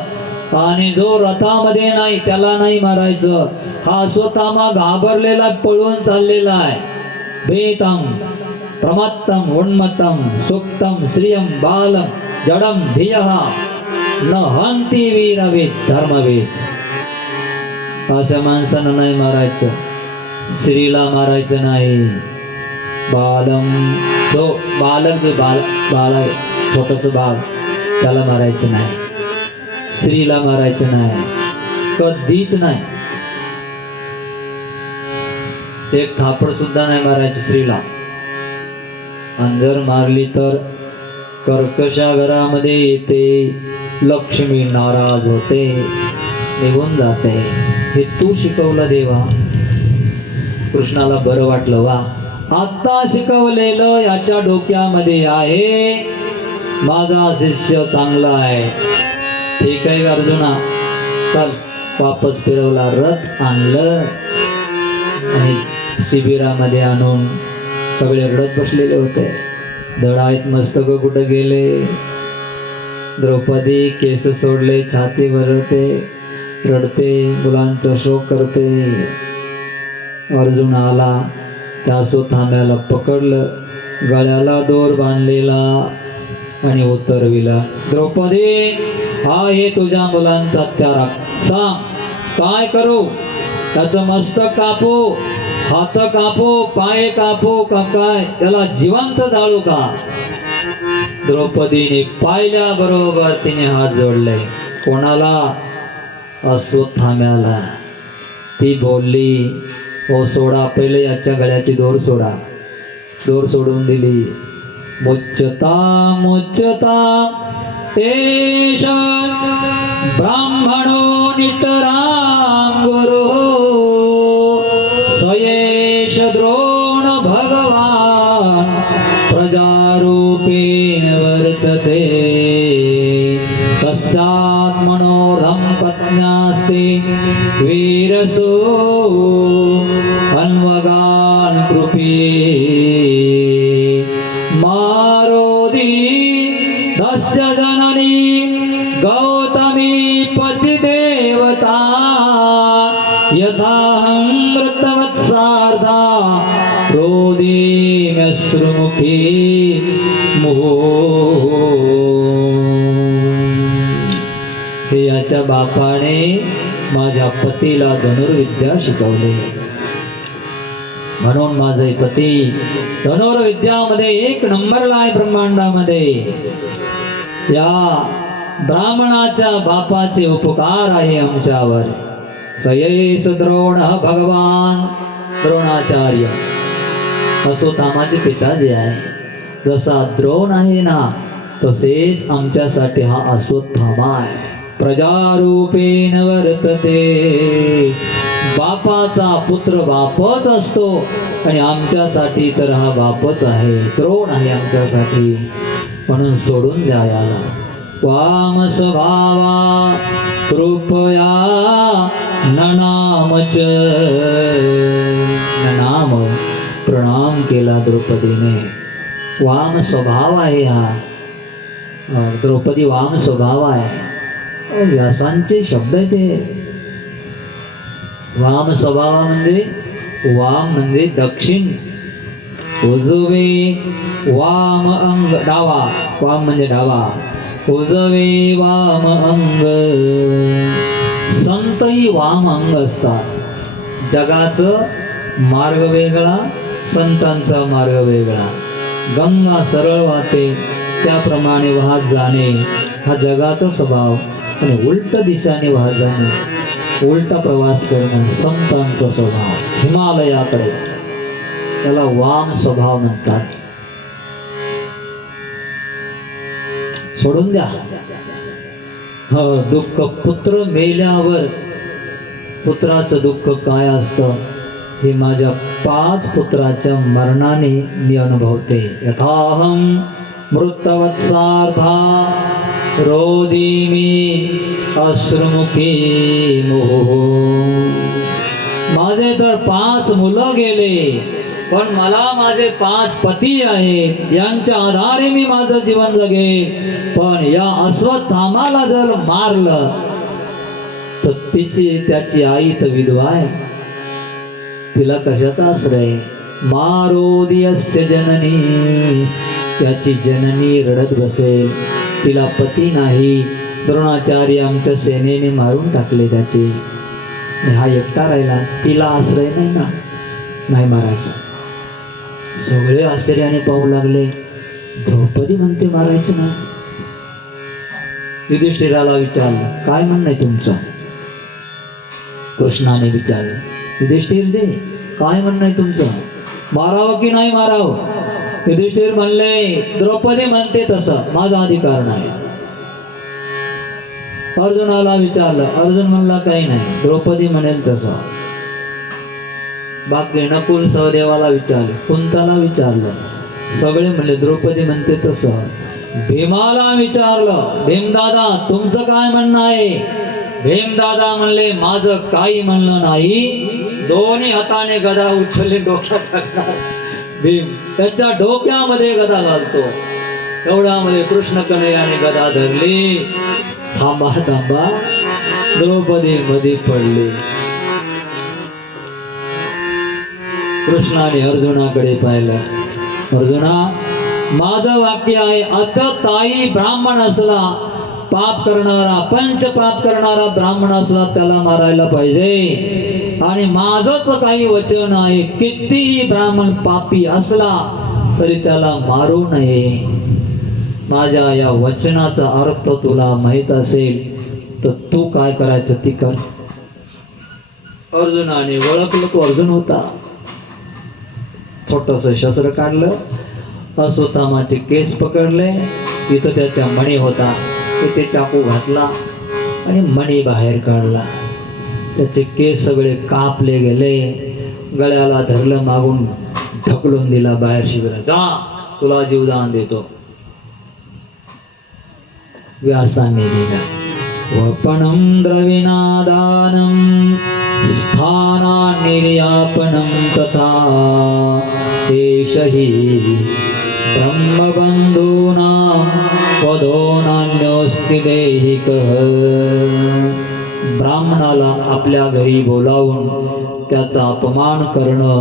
आणि जो रथामध्ये नाही त्याला नाही मारायचं. हा अश्वत्थामा घाबरलेला पळून चाललेला आहे. भेतम प्रमत्तम उन्मत्तम सुक्तम श्रियम बालम जडम धियः न हंती वीरवेद धर्मवेद. अशा माणसांना नाही मारायचं. स्त्रीला मारायचं नाही. बालम जो बालक जो बाल आहे छोटस बाल त्याला मारायचं नाही. स्त्रीला मारायचं नाही. कधीच नाही. एक थापड सुद्धा नाही मारायचं स्त्रीला. आणि जर मारली तर कर्कशा घरामध्ये येते. लक्ष्मी नाराज होते निघून जाते. हे तू शिकवलं देवा. कृष्णाला बरं वाटलं. वा आता शिकवलेलं याच्या डोक्यामध्ये आहे. माझा शिष्य चांगला आहे. ठीक आहे अर्जुना चल. वापस फिरवला. रथ आणलं आणि शिबिरामध्ये आणून सगळे रडत बसलेले होते. दडायत मस्तक कुठं गेले. द्रौपदी केस सोडले छाती भरते रडते मुलांचा शोक करते. अर्जुन आला. त्या अश्वत्थाम्याला पकडलं. गळ्याला दोर बांधलेला आणि उतरविला. द्रौपदी हा हे तुझ्या मुलांचा त्याग. सांग काय करू? त्याचं मस्तक कापू, हात कापू, पाय कापू का काय? त्याला जिवंत जाळू का? द्रौपदीने पाहिल्या बरोबर तिने हात जोडले. कोणाला? अश्वत्थाम्याला. ती बोलली हो सोडा पहिले याच्या गळ्याची दोर सोडा. दोर सोडून दिली. मुच्यता मुच्यता एष ब्राह्मणो नितरां गुरु सयेष द्रोण भगवान् प्रजारूपेण वर्तते तस्यात् मनोरं पत्न्यास्ते वीरसो अन्वगान् कृपी मारोदी दस्य जननी गौतमी पतिदेवता यथाहं मृतवत्सार्धा रोदिम्यश्रुमुखी हे याच्या बापाने माझ्या पतीला धनुर्विद्या शिकवले, म्हणून माझे पती धनुर्विद्यामध्ये एक नंबरला आहे ब्रह्मांडामध्ये. या ब्राह्मणाच्या बापाचे उपकार आहे आमच्यावर. सयेस द्रोण भगवान द्रोणाचार्य अश्वत्थामाचे पिता जे आहे, जसा द्रोण आहे ना तसेच आमच्यासाठी हा अश्वत्थामा आहे. प्रजारूपेण वर्तते, बापाचा पुत्र बापच असतो आणि आमच्यासाठी तर हा बापच आहे, द्रोण आहे आमच्यासाठी, म्हणून सोडून द्या याला. वाम स्वभावा कृपया ननामच, ननाम प्रणाम केला द्रौपदीने. वाम स्वभाव आहे हा, द्रौपदी वाम स्वभाव आहे. व्यासांचे शब्द आहे ते. वाम स्वभाव म्हणजे, वाम म्हणजे दक्षिण, उजवे वाम अंग डावा, वाम म्हणजे डावा, उजवे वाम अंग. संतही वाम अंग असतात. जगाचं मार्ग वेगळा, संतांचा मार्ग वेगळा. गंगा सरळ वाहते त्याप्रमाणे वाहत जाणे हा जगाचा स्वभाव, आणि उलट दिशाने वाहत जाणे, उलटा प्रवास करणं संतांचा स्वभाव. हिमालयाकडे त्याला वाम स्वभाव म्हणतात. सोडून द्या. दुःख पुत्र मेल्यावर पुत्राचं दुःख काय असतं हे माझ्या 5 पुत्राच्या मरणाने मी अनुभवते. यथाहं मृतवत्सार्धा रोदिमी अश्रुमुखी मोह. माझे तर 5 मुलं गेले, पण मला माझे 5 पती आहेत, यांच्या आधारे मी माझं जीवन जगेन. पण या अश्वत्थामाला जर मारलं तर त्याची आई तर विधवा आहे, तिला कशाचा आश्रय. मारोदियस्य जननी, त्याची जननी रडत बसेल, तिला पती नाही. द्रोणाचार्य आमच्या सेनेने मारून टाकले त्याचे, हा एकटा राहिला, तिला आश्रय नाही ना, नाही मारायचं. सगळे आश्चर्याने पाहू लागले, द्रौपदी म्हणते मारायचं नाही. युधिष्ठिराला विचारलं, काय म्हणणं आहे तुमचं? कृष्णाने विचारलं, युधिष्ठिर जे काय म्हणणं आहे तुमचं, मारावं की नाही मारावं? युधिष्ठिर म्हणले, द्रौपदी म्हणते तसं माझा अधिकार नाही. अर्जुनाला विचारलं, अर्जुन म्हणला काही नाही, द्रौपदी म्हणेल तसं. बाकी नकुल सहदेवाला विचारलं, कुंताला विचारलं, सगळे म्हणले द्रौपदी म्हणते तसं. भीमाला विचारलं, भीमदादा तुमचं काय म्हणणं आहे? भीमदादा म्हणले, माझं काही म्हणणं नाही. दोन्ही हाताने गदा उचलली डोक्यात टाकणार. भीम त्याच्या डोक्यामध्ये गदा घालतो, तेवढ्यामध्ये कृष्ण कन्हैयाने गदा धरली. थांबा थांबा, द्रौपदी मध्ये पडली. कृष्णाने अर्जुनाकडे पाहिलं, अर्जुना माझं वाक्य आहे, आता ताई ब्राह्मण असला, पाप करणारा, पंच पाप करणारा ब्राह्मण असला त्याला मारायला पाहिजे. आणि माझंच काही वचन आहे, कितीही ब्राह्मण पापी असला तरी त्याला मारू नये. माझ्या या वचनाचा अर्थ तुला माहित असेल तर तू काय करायचं ती कर. अर्जुनाने ओळखलं तो अर्जुन होता. छोटस शस्त्र काढलं, अश्वत्थामाचे केस पकडले, इथं त्याच्या मणी होता, तिथे चाकू घातला आणि मणी बाहेर काढला. त्याचे केस सगळे कापले गेले, गळ्याला धरलं, मागून ढकलून दिला बाहेर शिबिरात. जा, तुला जीवदान देतो. व्यासाने दिला. वपनं द्रविणादानं स्थानानिर्यापनं तथा एष हि ब्रह्मबन्धूनां पदो नान्योऽस्ति देहिकः. ब्राह्मणाला आपल्या घरी बोलावून त्याचा अपमान करणं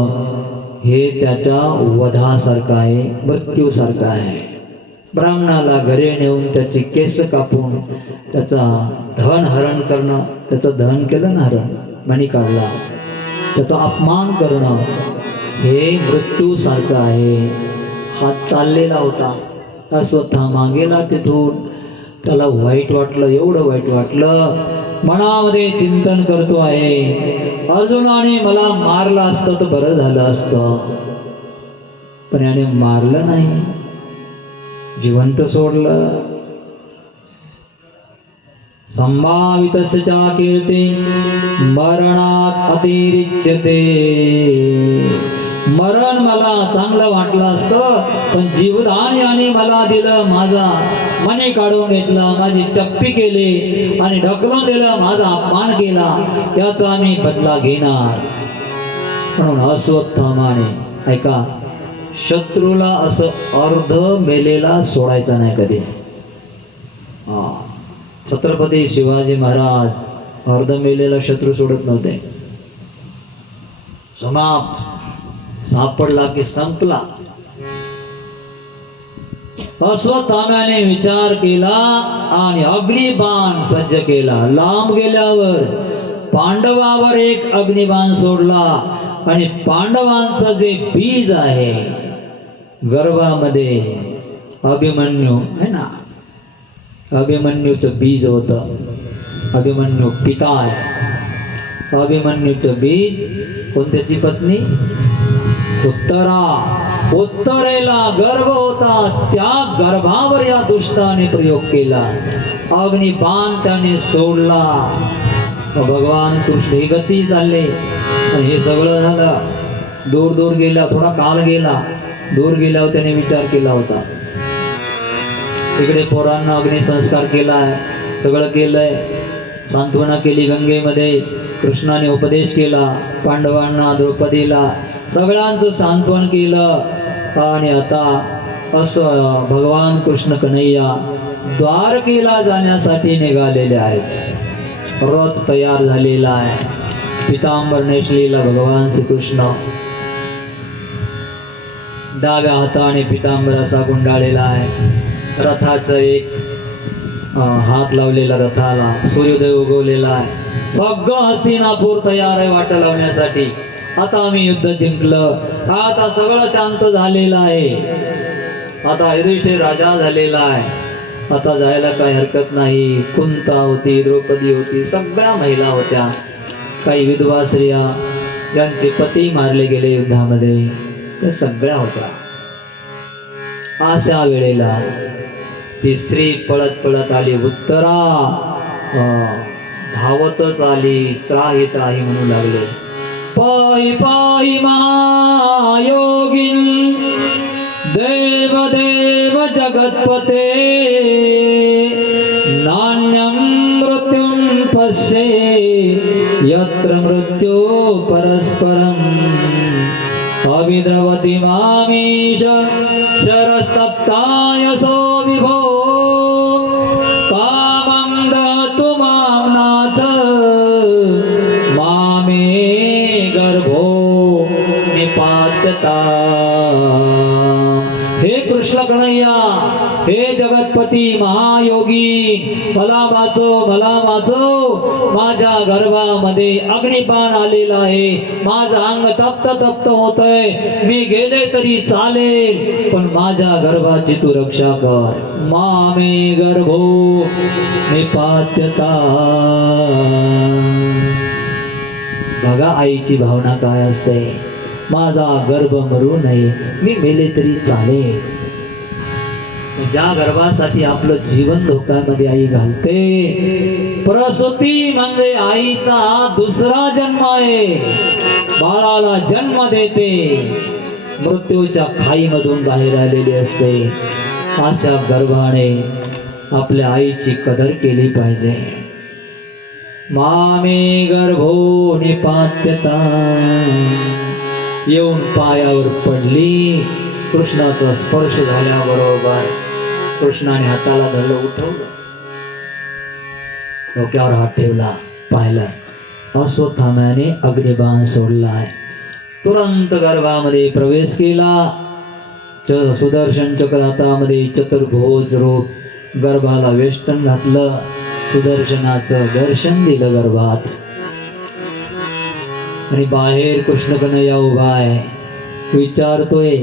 हे त्याच्या वधासारखं आहे, मृत्यूसारखं आहे. ब्राह्मणाला घरी नेऊन त्याची केस कापून त्याचा धन हरण करणं, त्याचं दहन केलं ना, हरण मणी काढला, त्याचा अपमान करणं हे मृत्यूसारखं आहे. हात चाललेला होता, अश्वत्थामा गेला तिथून. त्याला वाईट वाटलं, एवढं वाईट वाटलं, मनामध्ये चिंतन करतो आहे, अर्जुनाने मला मारलं असतं तर बरं झालं असतं, पण याने मारलं नाही, जिवंत सोडलं. संभावितस्य च कीर्ती मरणात अतिरिच्यते. मरण मला चांगलं वाटलं असतं, पण जीवदान याने मला दिलं, माझा मणी काढून घेतला, माझी चप्पी केली आणि ढकलून दिलं, माझा अपमान केला, याचा मी बदला घेणार. म्हणून अश्वत्थामाने, ऐका, शत्रूला असं अर्ध मेलेला सोडायचा नाही कधी. छत्रपती शिवाजी महाराज अर्ध मेलेला शत्रू सोडत नव्हते. समाप्त, सापडला की संपला. अश्वत्थाम्याने विचार केला आणि अग्निबाण सज्ज केला. लांब गेल्यावर पांडवावर एक अग्निबाण सोडला आणि पांडवांचं जे बीज आहे गर्भामध्ये, अभिमन्यू है ना, अभिमन्यूचं बीज होतं. अभिमन्यू पिता आहे. अभिमन्यूचं बीज कोणत्याची पत्नी? उत्तरा. उत्तरेला गर्भ होता, त्या गर्भावर या दुष्टाने प्रयोग केला. अग्निबाण त्याने सोडला. भगवान कृष्ण ही गती चालले आणि हे सगळं झालं. दूर दूर गेला, थोडा काल गेला. दूर गेल्यावर त्याने विचार केला होता, इकडे पोरांना अग्निसंस्कार केलाय, सगळं केलंय, सांत्वना केली गंगेमध्ये, कृष्णाने उपदेश केला पांडवांना, द्रौपदीला, सगळ्यांचं सांत्वन केलं आणि आता असं भगवान कृष्ण कन्हैया द्वारकेला जाण्यासाठी निघालेले आहेत. रथ तयार झालेला आहे, पितांबर नेसलेला भगवान श्रीकृष्ण, डाव्या हाताने पितांबर असा गुंडाळलेला आहे. रथाचं एक हात लावलेला रथाला, सूर्योदय उगवलेला आहे. सगळं हस्तिनापूर तयार आहे वाट लावण्यासाठी. आता आम्ही युद्ध जिंकलं, आता सगळं शांत झालेलं आहे, आता युधिष्ठिर राजा झालेला आहे, आता जायला काही हरकत नाही. कुंता होती, द्रौपदी होती, सगळ्या महिला होत्या, काही विधवा स्त्रिया ज्यांचे पती मारले गेले युद्धामध्ये, त्या सगळ्या होत्या. अशा वेळेला ती स्त्री पळत पळत आली. उत्तरा धावतच आली, त्राही त्राही म्हणू लागले, पायी पायी महायोगीन देव देव जगत्पते नान्यं मृत्युं पश्ये यत्र मृत्यो परस्परम् अविद्रवति मामीश शरस्तप्तायसो विभो कामं दहतु मां नाथ मामे गर्भो निपात्यता. हे कृष्ण कन्हैया, हे जगतपती महायोगी, मला वाचव, मला वाचव. माझ्या गर्भामध्ये अग्निबाण आलेला आहे, माझं अंग तप्त तप्त होतंय, मी गेले तरी चालेल, पण माझ्या गर्भाची तू रक्षा कर. मामे गर्भो निपात्यता. बघा आईची भावना काय असते, माझा गर्भ मरू नये, मी मेले तरी चालेल, ज्या गर्भासाठी आपलं जीवन धोक्यामध्ये आई घालते. प्रसूती म्हणजे आईचा दुसरा जन्म आहे. बाळाला जन्म देते, मृत्यूच्या खाईमधून बाहेर आलेली असते. अशा गर्भाने आपल्या आईची कदर केली पाहिजे. मामे गर्भो निपात्यता, येऊन पायावर पडली. कृष्णाचा स्पर्श झाल्याबरोबर कृष्णाने हाताला धरलं, उठवलं, डोक्यावर हात ठेवला, पाहिलं अश्वत्थाम्याने अग्निबाण सोडलाय. तुरंत गर्भामध्ये प्रवेश केला. सुदर्शन चक्र हातामध्ये चतुर्भुज रूप, गर्भाला वेष्टन घातलं, सुदर्शनाचं दर्शन दिलं गर्भात. आणि बाहेर कृष्ण कन्हैया उभा आहे, विचारतोय,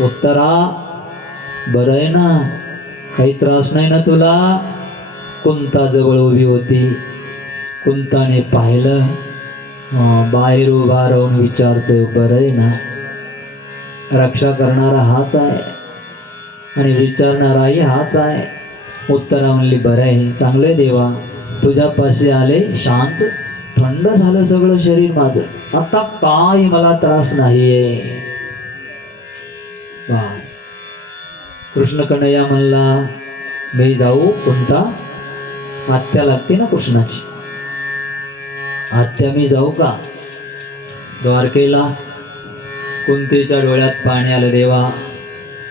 उत्तरा बरं आहे ना, काही त्रास नाही ना तुला? कुंता जवळ उभी होती. कुंताने पाहिलं, बाहेर उभा राहून विचारतोय, बरं आहे ना? रक्षा करणारा हाच आहे आणि विचारणाराही हाच आहे. उत्तरा म्हणली, बरं आहे, चांगले देवा, तुझ्यापाशी आले, शांत थंड झालं सगळं शरीर माझं, आता काही मला त्रास नाहीये. कृष्ण कन्हैया म्हणला, मी जाऊ कुंता? आत्या लागते ना कृष्णाची, आत्या मी जाऊ का द्वारकेला? कुंतीच्या डोळ्यात पाणी आलं, देवा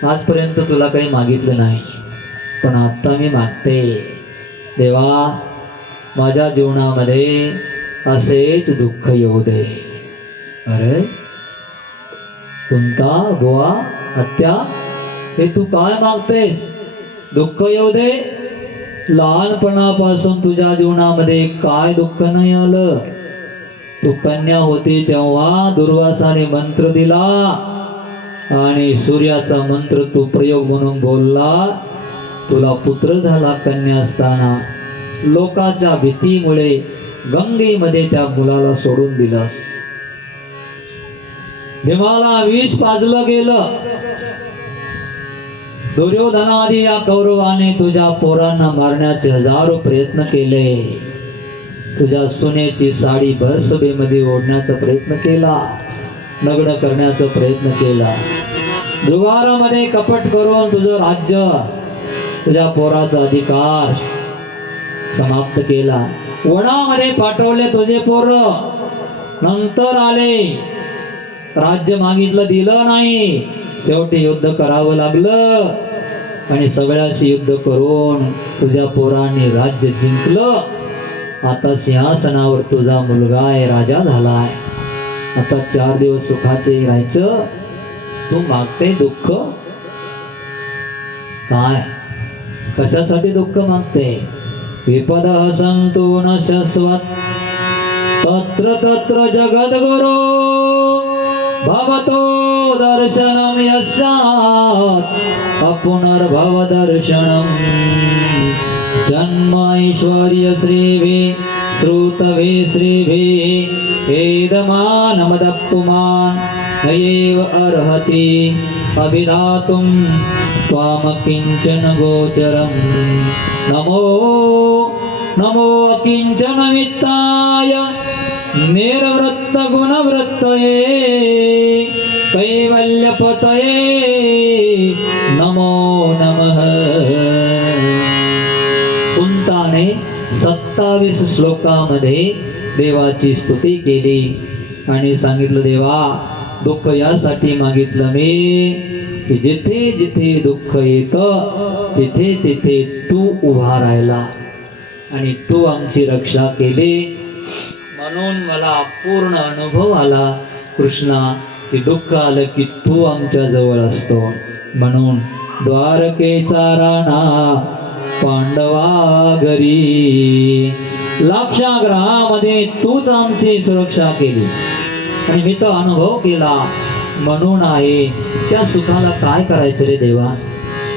आजपर्यंत तुला काही मागितलं नाही, पण आता मी मागते. देवा माझ्या जीवनामध्ये असेच दुःख येऊ दे. अरे कुंता बुवा, आत्या, हे तू काय मागतेस? दुःख येऊ दे? लहानपणापासून तुझ्या जीवनामध्ये काय दुःख नाही आलं? तू कन्या होती तेव्हा दुर्वासाने मंत्र दिला आणि सूर्याचा मंत्र तू प्रयोग म्हणून बोलला. तुला पुत्र झाला कन्या असताना, लोकांच्या भीतीमुळे गंगेमध्ये त्या मुलाला सोडून दिलंस. भीमाला विष पाजलं गेलं. दुर्योधनादी या कौरवाने तुझ्या पोरांना मारण्याचे हजारो प्रयत्न केले. तुझ्या सुनेची साडी भरसभेमध्ये ओढण्याचा प्रयत्न केला, लग्न करण्याचा प्रयत्न केला. जुगारामध्ये कपट करून तुझं राज्य, तुझ्या पोराचा अधिकार समाप्त केला. वनामध्ये पाठवले तुझे पोर, नंतर आले, राज्य मागितलं दिलं नाही, शेवटी युद्ध करावं लागलं आणि सगळ्याशी युद्ध करून तुझ्या पोरांनी राज्य जिंकलं. आता सिंहासनावर तुझा मुलगा आहे, राजा झालाय. आता 4 दिवस सुखाचे राहायचं, तू मागते दुःख? काय कशासाठी दुःख मागते? विपद संतो न शश्वत तत्र तत्र जगद्गुरो भवतो दर्शनम यस्यात् अपुनर्भव दर्शनम. जन्म ऐश्वर्य श्रीभि श्रुतभि श्रीभि वेदमानमदपुमान् नयेव अर्हति अभिधातुं त्वाम किंचन गोचरम्. नमो नमो अकिंचन वित्ताय निर्वृत्त गुणवृत्तये कैवल्यपतये नमो नमः. कुंताने 27 श्लोकामध्ये देवाची स्तुती केली आणि सांगितलं, देवा दुःख यासाठी मागितलं मी की जिथे जिथे दुःख येतं तिथे तिथे तू उभा राहिला आणि तू आमची रक्षा केली. म्हणून मला पूर्ण अनुभव आला कृष्णा की दुःख आलं की तू आमच्या जवळ असतो. म्हणून द्वारकेचा राणा पांडवा घरी, लाक्षागृहामध्ये तूच आमची सुरक्षा केली आणि मी तो अनुभव केला. म्हणून आहे त्या सुखाला काय करायचं रे देवा,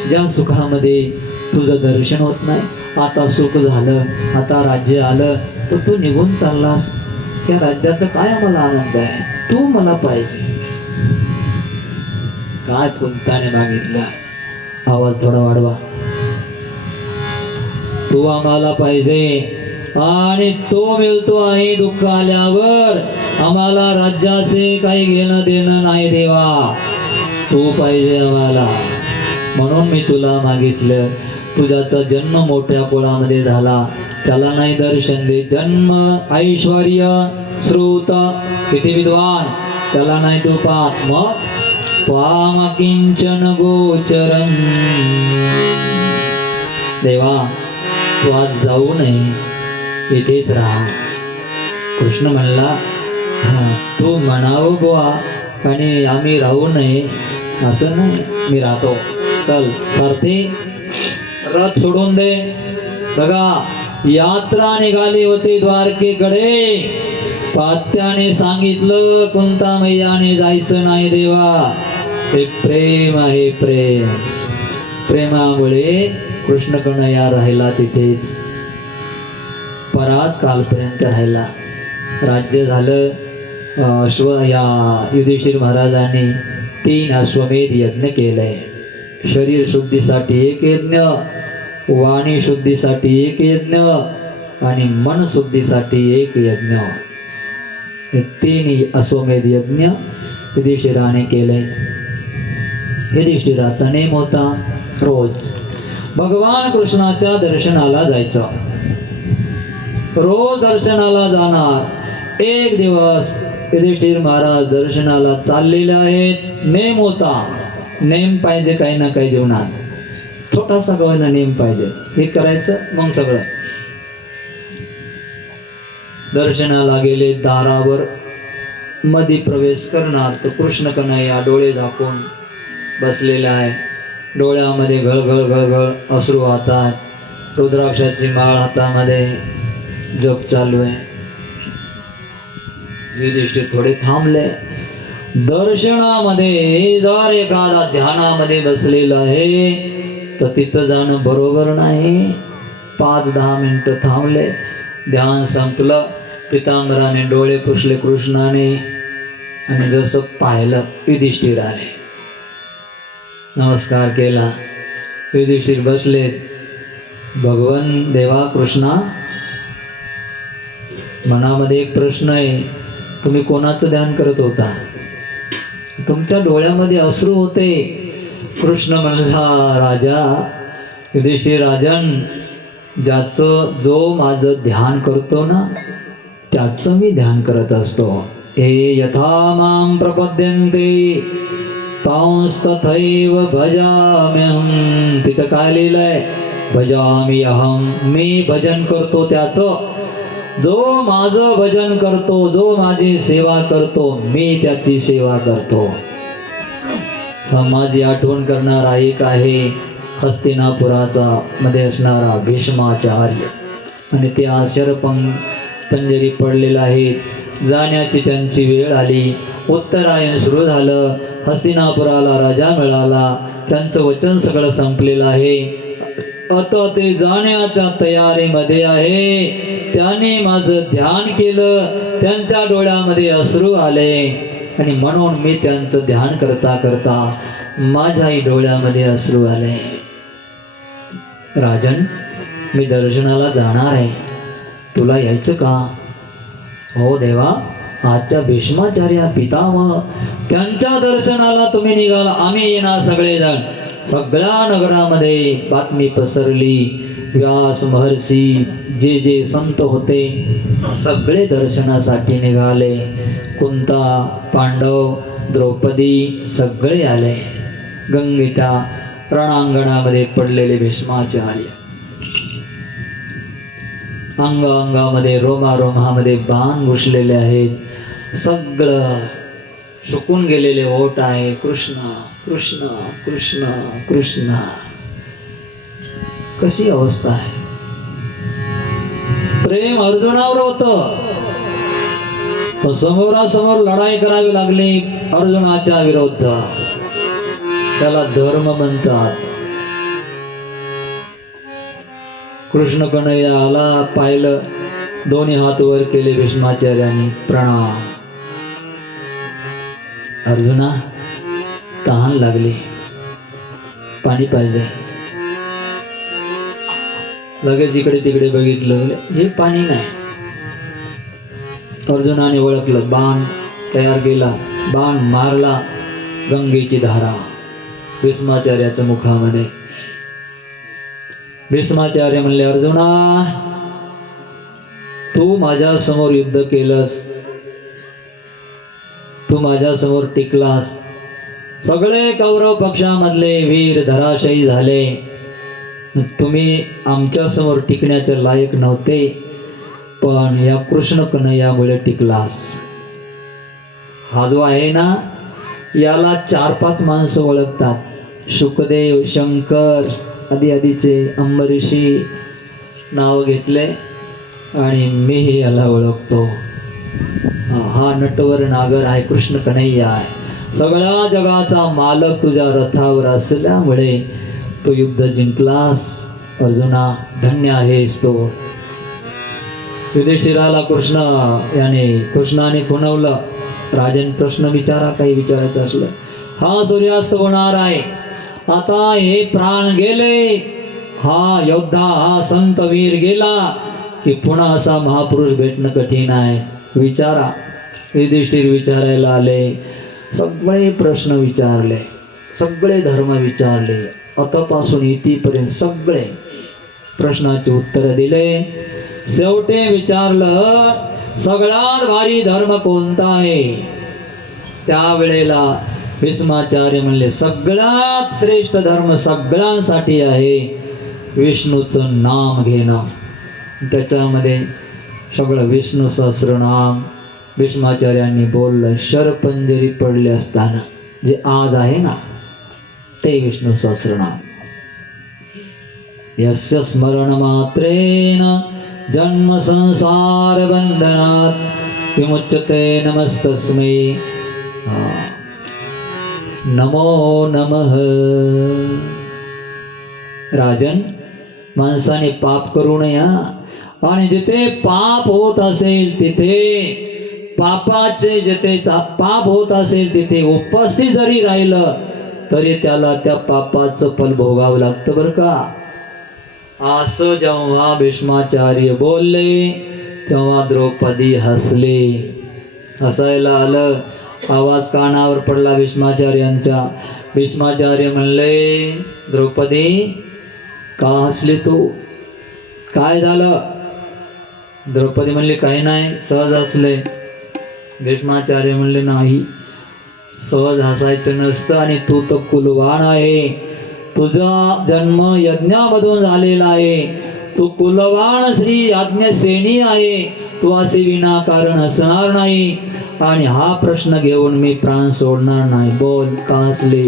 ज्या सुखामध्ये तुझं दर्शन होत नाही. आता सुख झालं, आता राज्य आलं, तर तू निघून चाललास. त्या राज्याचा काय आम्हाला आनंद आहे? तू मला पाहिजे. काय कुंताने मागितलं? आवाज थोडा वाढवा. तू आम्हाला पाहिजे आणि तो मिळतो आहे दुःख आल्यावर. आम्हाला राज्याचे काही घेणं देणं नाही देवा, तू पाहिजे आम्हाला. म्हणून मी तुला मागितलं. तुझ्याचा जन्म मोठ्या कुळामध्ये झाला, त्याला नाही दर्शन दे. जन्म ऐश्वर्य श्रुत किती विद्वान, त्याला नाही तू पाहत. मग त्वाम किंचन गोचरम. देवा तू आज जाऊ नये, इथेच राहा. कृष्ण म्हणला तू म्हणावं बुवा आणि आम्ही राहू नये असं नाही, मी राहतो. चल सारथी रथ सोडून दे. बघा यात्रा निघाली होती द्वारकेकडे. पात्याने सांगितलं कोणता मैयाने जायचं नाही देवा. हे प्रेम आहे, प्रेम. प्रेमामुळे कृष्ण कन्हैया राहिला तिथेच. पराच कालपर्यंत राहिला. राज्य झालं. या युधिष्ठिर महाराजांनी 3 अश्वमेध यज्ञ केलंय. शरीर शुद्धीसाठी 1 यज्ञ, वाणी शुद्धीसाठी 1 यज्ञ आणि मन शुद्धीसाठी 1 यज्ञ. हे 3 अश्वमेध यज्ञ युधिष्ठिराने केले. युधिष्ठिराचा नेम होता रोज भगवान कृष्णाच्या दर्शनाला जायचं. रोज दर्शनाला जाणार. एक दिवस युधिष्ठिर महाराज दर्शनाला चाललेले आहेत. नेम होता. नेम पाहिजे काही ना काही जीवनात. छोटासा गवयना नेम पाहिजे. हे करायचं मग सगळं. दर्शनाला गेले. दारावर मध्ये प्रवेश करणार तर कृष्ण कन्हैया डोळे झाकून बसलेला आहे. डोळ्यामध्ये घळघळ घळघळ अश्रू वाहतात. रुद्राक्षाची माळ हातामध्ये, जप चालू आहे. युधिष्ठिर थोडे थांबले. दर्शनामध्ये जर एखादा ध्यानामध्ये बसलेला आहे तर तिथं जाणं बरोबर नाही. 5-10 मिनिटं थांबले. ध्यान संपलं. पितांबराने डोळे पुसले कृष्णाने आणि जसं पाहिलं युधिष्ठिर आले. नमस्कार केला. युधिष्ठिर बसले. भगवान देवा कृष्णा, मनामध्ये एक प्रश्न आहे. तुम्ही कोणाचं ध्यान करत होता? तुमच्या डोळ्यामध्ये अश्रू होते. कृष्ण म्हणला राजा, युधिष्ठिर राजन, जो माझं ध्यान करतो ना त्याचं मी ध्यान करत असतो. हे यथा मां प्रपद्यन्ते तांस्तथैव भजाम्यहं. तिथं काय लिहिलंय? भजामी अहम. मी भजन करतो त्याचं. जो माझं भजन करतो, जो माझी सेवा करतो, मी त्याची सेवा करतो. माझी आठवण करणारा एक आहे हस्तिनापुराचा मध्ये असणारा भीष्माचार्य. आणि ते पंजरी पडलेला आहेत. जाण्याची त्यांची वेळ आली. उत्तरायण सुरू झालं. हस्तिनापुराला राजा मिळाला. त्यांचं वचन सगळं संपलेलं आहे. आता ते जाण्याच्या तयारीमध्ये आहे. त्याने माझं ध्यान केलं. त्यांच्या डोळ्यामध्ये अश्रू आले आणि म्हणून मी त्यांचं ध्यान करता करता माझ्याही डोळ्यामध्ये अश्रू आले. राजन, मी दर्शनाला जाणार आहे. तुला यायचं का? हो देवा, आजच्या भीष्माचार्य पितामह त्यांच्या दर्शनाला तुम्ही निघाला, आम्ही येणार सगळेजण. सगळ्या नगरामध्ये बातमी पसरली. व्यास महर्षी जे संत होते सगळे दर्शनासाठी निघाले. कुंता, पांडव, द्रौपदी सगळे आले. गंगेच्या रणांगणामध्ये पडलेले भीष्माचार्य, अंगामध्ये रोमारोमामध्ये बाण घुसलेले आहेत. सगळं सुकून गेलेले ओठ आहे. कृष्ण कृष्ण कृष्ण कृष्ण. कशी अवस्था आहे. प्रेम अर्जुनावर होतं. समोरासमोर लढाई करावी लागली अर्जुनाच्या विरुद्ध. त्याला धर्म म्हणतात. कृष्ण कन्हैया आला, पाहिलं, दोन्ही हात वर केले भीष्माचार्यांनी, प्रणाम. अर्जुना, तहान लागली. पाणी पाहिजे. लगेच इकडे तिकडे बघितलं, हे पाणी नाही. अर्जुनाने ओळखलं, बाण तयार केला, बाण मारला, गंगेची धारा भीष्माचार्याच्या मुखामध्ये. भीष्माचार्य म्हणले, अर्जुना, तू माझ्या समोर युद्ध केलंस, तू माझ्या समोर टिकलास, सगळे कौरव पक्षामधले वीर धराशायी झाले, तुम्ही आमच्या समोर टिकण्याचे लायक नव्हते, पण या कृष्ण कन्हैयामुळे टिकलास. हा जो आहे ना, याला 4-5 माणसं ओळखतात. शुकदेव, शंकर, आदीचे अंबरीशी नाव घेतले आणि मीही याला ओळखतो. हा नटवर नागर आहे, कृष्ण कन्हैया आहे. सगळ्या जगाचा मालक तुझ्या रथावर असल्यामुळे तो युद्ध जिंकलास. अर्जुना, धन्य आहेस तो. युधिष्ठिराला कृष्णाने खुणवलं, राजन प्रश्न विचारा, काही विचारायचं असलं. हा सूर्यास्त होणार आहे, आता हे प्राण गेले, हा योद्धा, हा संत वीर गेला की पुन्हा असा महापुरुष भेटणं कठीण आहे, विचारा. युधिष्ठिर विचारायला आले, सगळे प्रश्न विचारले, सगळे धर्म विचारले, आतापासून इथपर्यंत सगळे प्रश्नाचे उत्तर दिले. शेवटे विचारलं, सगळ्यात भारी धर्म कोणता आहे? त्यावेळेला भीष्माचार्य म्हणले, सगळ्यात श्रेष्ठ धर्म सगळ्यांसाठी आहे विष्णूचं नाम घेणं. त्याच्यामध्ये सगळं विष्णू सहस्रनाम भीष्माचार्यांनी बोललं. शरपंजरी पडले असताना जे आज आहे ना, ते विष्णू सहस्रनाम. यस्य स्मरण मात्रेन जन्म संसार बंधनात विमुच्यते नमस्तस्मै नमो नमः. राजन, माणसाने पाप करू नये, आणि जिथे पाप होत असेल तिथे पापाचे, जिथे पाप होत असेल तिथे उपस्थित जरी राहिलं तरी त्याला त्या पापाचं फल भोगावं लागतं बरं का. असं जेव्हा भीष्माचार्य बोलले तेव्हा द्रौपदी हसले. हसायला आलं, आवाज कानावर पडला भीष्माचार्यांच्या. भीष्माचार्य म्हणले, द्रौपदी, का हसली तू? काय झालं? द्रौपदी म्हणली, काही नाही, सहज हसले. भीष्माचार्य म्हणले, नाही, सहज हसायचं नसतं, आणि तू तर कुलवाण आहे, तुझा जन्म यज्ञामधून झालेला आहे, तू कुलवाण श्री यज्ञसेनी आहे, तू असे विनाकारण हसणार नाही, आणि हा प्रश्न घेऊन मी प्राण सोडणार नाही. बोल, का हसले?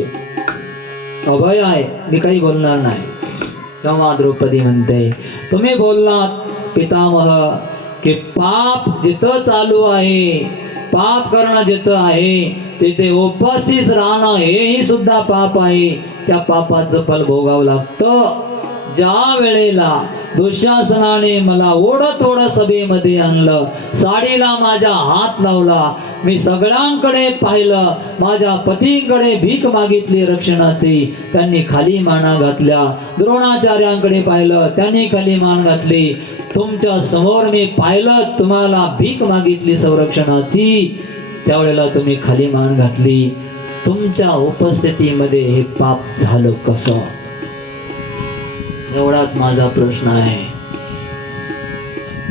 अभय आहे, मी काही बोलणार नाही. तेव्हा द्रौपदी म्हणते, तुम्ही बोललात पितामह की पाप जिथं चालू आहे, पाप करणं जिथं आहे तिथे उपस्थित राहणं हेही सुद्धा पाप आहे, त्या पापाचं फल भोगावं लागतं. ज्या वेळेला दुःशासनाने मला ओढत ओढत सभेमध्ये आणलं, साडीला माझ्या हात लावला, मी सगळ्यांकडे पाहिलं, माझ्या पतीकडे भीक मागितली रक्षणाची, त्यांनी खाली माना घातल्या. द्रोणाचार्यांकडे पाहिलं, त्यांनी खाली मान घातली. तुमच्या समोर मी पाहिलं, तुम्हाला भीक मागितली संरक्षणाची, त्यावेळेला तुम्ही खाली मान घातली. तुमच्या उपस्थितीमध्ये हे पाप झालं कसं? एवढाच माझा प्रश्न आहे.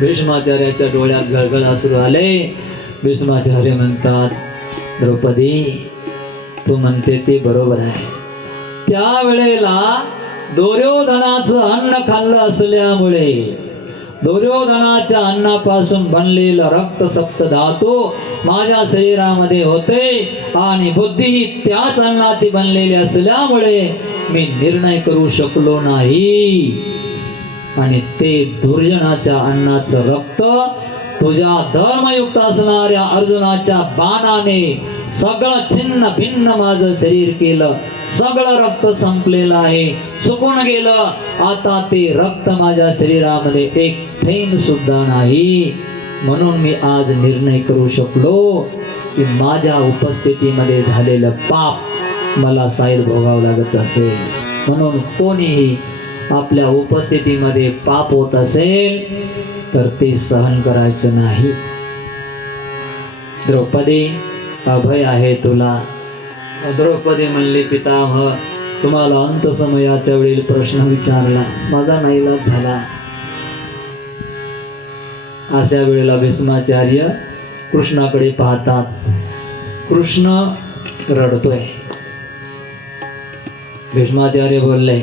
भीष्माचार्याच्या डोळ्यात गळगळ अश्रू आले. भीष्माचार्य म्हणतात, द्रौपदी, तू म्हणते ते बरोबर आहे. त्यावेळेला दुर्योधनाचं अन्न खाल्लं असल्यामुळे दुर्योधनाच्या अन्नापासून बनलेलं रक्त सप्त धातू माझ्या शरीरामध्ये होते, आणि बुद्धी त्याच अन्नाची बनलेली असल्यामुळे मी निर्णय करू शकलो नाही, आणि ते दुर्जनाच्या अन्नाचं रक्त तुझ्या धर्मयुक्त असणाऱ्या अर्जुनाच्या बाणाने सगळं छिन्न भिन्न माझं शरीर केलं. सगळं रक्त संपलेलं आहे, सुकून गेलं. आता ते रक्त माझ्या शरीरामध्ये एक थेंब सुद्धा नाही. म्हणून मी आज निर्णय करू शकलो की माझ्या उपस्थितीमध्ये झालेलं पाप मला साईर भोगावं लागत असेल. म्हणून कोणीही आपल्या उपस्थितीमध्ये पाप होत असेल तर ते सहन करायचं नाही. द्रौपदी अभय आहे तुला. द्रौपदी म्हणली पितामह तुम्हाला अंत समयाच्या वेळी प्रश्न विचारला, माझा नाईलाज झाला. अशा वेळेला भीष्माचार्य कृष्णाकडे पाहतात. कृष्ण रडतोय. भीष्माचार्य बोलले,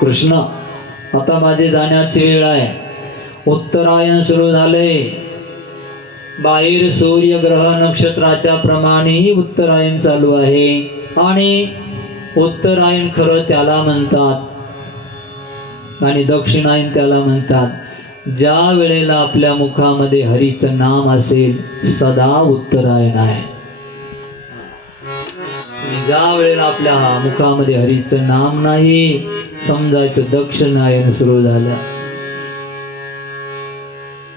कृष्ण आता माझे जाण्याची वेळ आहे. उत्तरायण सुरू झाले. बाहेर सूर्य ग्रह नक्षत्राच्या प्रमाणेही उत्तरायण चालू आहे. आणि उत्तरायण खरं त्याला म्हणतात आणि दक्षिणायन त्याला म्हणतात. ज्या वेळेला आपल्या मुखामध्ये हरीचं नाम असेल सदा उत्तरायण आहे. ज्या वेळेला आपल्या मुखामध्ये हरीचं नाम नाही समजायचं दक्षिणायन सुरू झालं.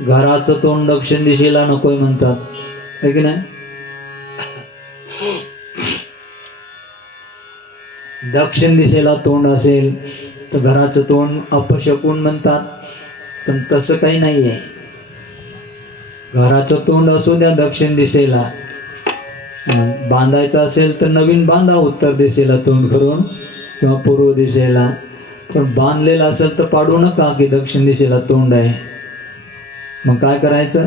घराचं तोंड दक्षिण दिशेला नकोय म्हणतात, है की नाही? दक्षिण दिशेला तोंड असेल तर घराचं तोंड अपशकुन म्हणतात. पण तसं काही नाहीये. घराचं तोंड असू द्या दक्षिण दिशेला. बांधायचं असेल तर नवीन बांधा उत्तर दिशेला तोंड करून किंवा पूर्व दिशेला. पण बांधलेलं असेल तर पाडू नका की दक्षिण दिशेला तोंड आहे. मग काय करायचं?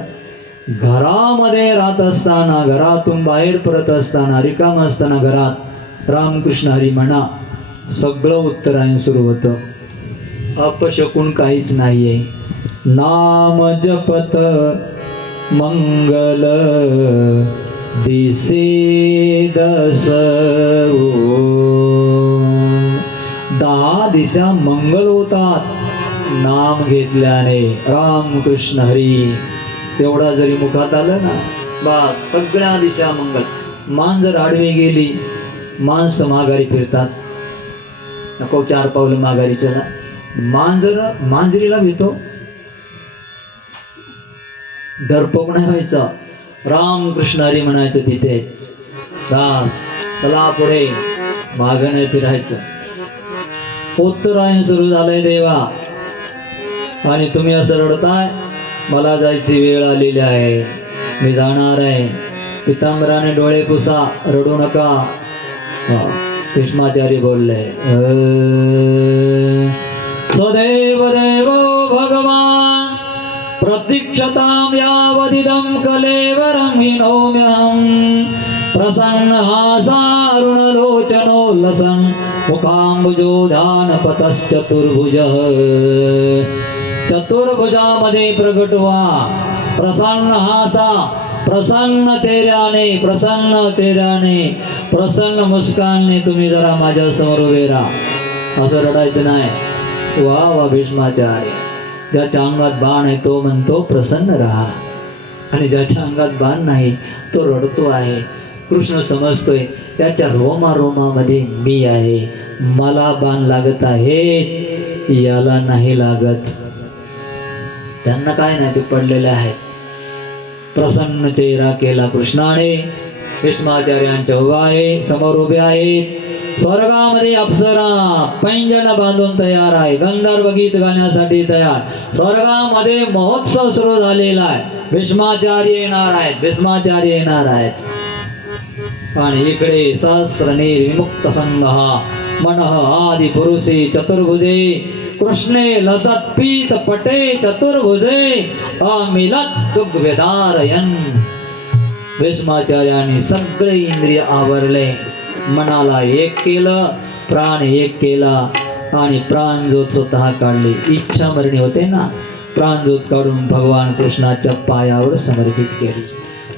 घरामध्ये राहत असताना, घरातून बाहेर परत असताना, रिकाम असताना घरात रामकृष्ण हरी म्हणा. सगळं उत्तरायण सुरू होतं. अपशकुन काहीच नाहीये. नाम जपत मंगल दिसे दसवो. 10 दिशा मंगल होतात नाम घेतल्याने. रामकृष्ण हरी तेवढा जरी मुखात आलं ना बस सगळ्या दिशा मंगल. मांजर आडवी गेली माणसं माघारी फिरतात. नको 4 पावलं माघारी चला. मांजरीला भीतो डरपोक नाही व्हायचं. रामकृष्ण हरी म्हणायचं तिथे. दास चला पुढे, मागं नाही फिरायचं. उत्तरायण सुरू झालंय देवा आणि तुम्ही असं रडताय. मला जायची वेळ आलेली आहे, मी जाणार आहे. पितांबराने डोळे पुसा, रडू नका. भीष्माचार्य बोलले, सदैव देवो भगवान प्रतीक्षतां यावदिदं कलेवरं हिनोम्यहं. प्रसन्न हासारुणलोचनो लसन् मुखाम्बुजो ध्यानपतश्चतुर्भुजः. चतुर्भुजामध्ये प्रगट व्हा. प्रसन्न हासा, प्रसन्न चेहऱ्याने, प्रसन्न मुस्कानने तुम्ही जरा माझ्या समोर उभे राहा. असं रडायचं नाही. वा वा भीष्माचार्य. ज्याच्या अंगात बाण आहे तो म्हणतो प्रसन्न राहा आणि ज्याच्या अंगात बाण नाही तो रडतो आहे. कृष्ण समजतोय त्याच्या रोमारोमामध्ये मी आहे. मला बाण लागत आहेत, याला नाही लागत. त्यांना काय नाही, ते पडलेले आहेत. प्रसन्न चेहरा केला कृष्णाने. भीष्माचार्यांच्या समोर उभे आहेत. स्वर्गामध्ये अप्सरा पैंजण बांधून तयार आहे. गंधर्व गीत गाण्यासाठी तयार. स्वर्गामध्ये महोत्सव सुरू झालेला आहे. भीष्माचार्य येणार आहेत. आणि इकडे सहस्रनीर विमुक्त संघहा मनः आदि पुरुषे चतुर्भुजे कृष्णे लसत पीत पटे चतुर्भुजे अमिलत दुग्वेदारयन. भीष्माचार्यांनी सगळे इंद्रिय आवरले. मनाला एक केलं, प्राण एक केला आणि प्राणज्योत स्वतः काढली. इच्छा मरणी होते ना, प्राणज्योत काढून भगवान कृष्णाच्या पायावर समर्पित केली.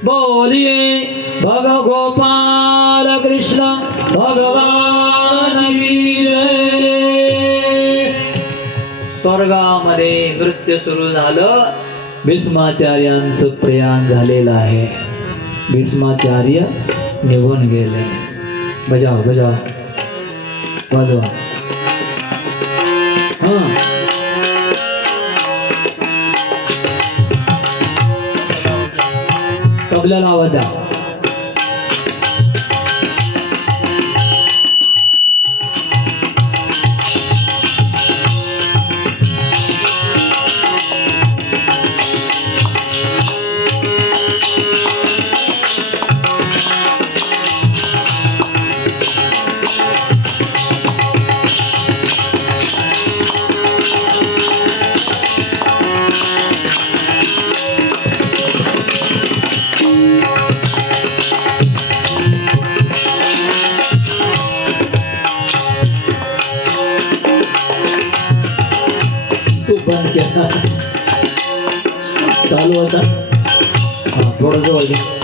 बोलिये भग गोपाल कृष्ण भगवान की जय. स्वर्गामध्ये नृत्य सुरू झालं. भीष्माचार्यांचं प्रयाण झालेलं आहे. भीष्माचार्य निघून गेले. बजाव वाजवा. तबल्याला आवाज द्या. चालू होता. हा, थोडं जवळ घे.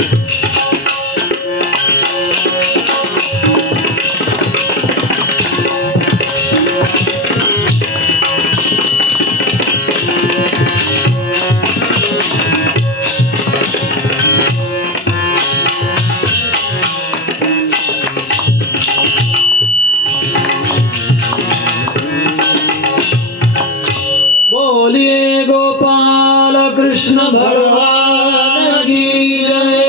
बोलिए गोपाल कृष्ण भगवान की जय.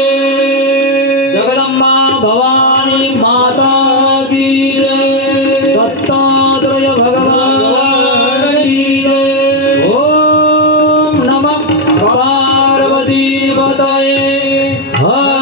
जगदम्बा भवानी माता की जय. दत्तात्रय भगवान की जय. ओम नमः पार्वती पतये हर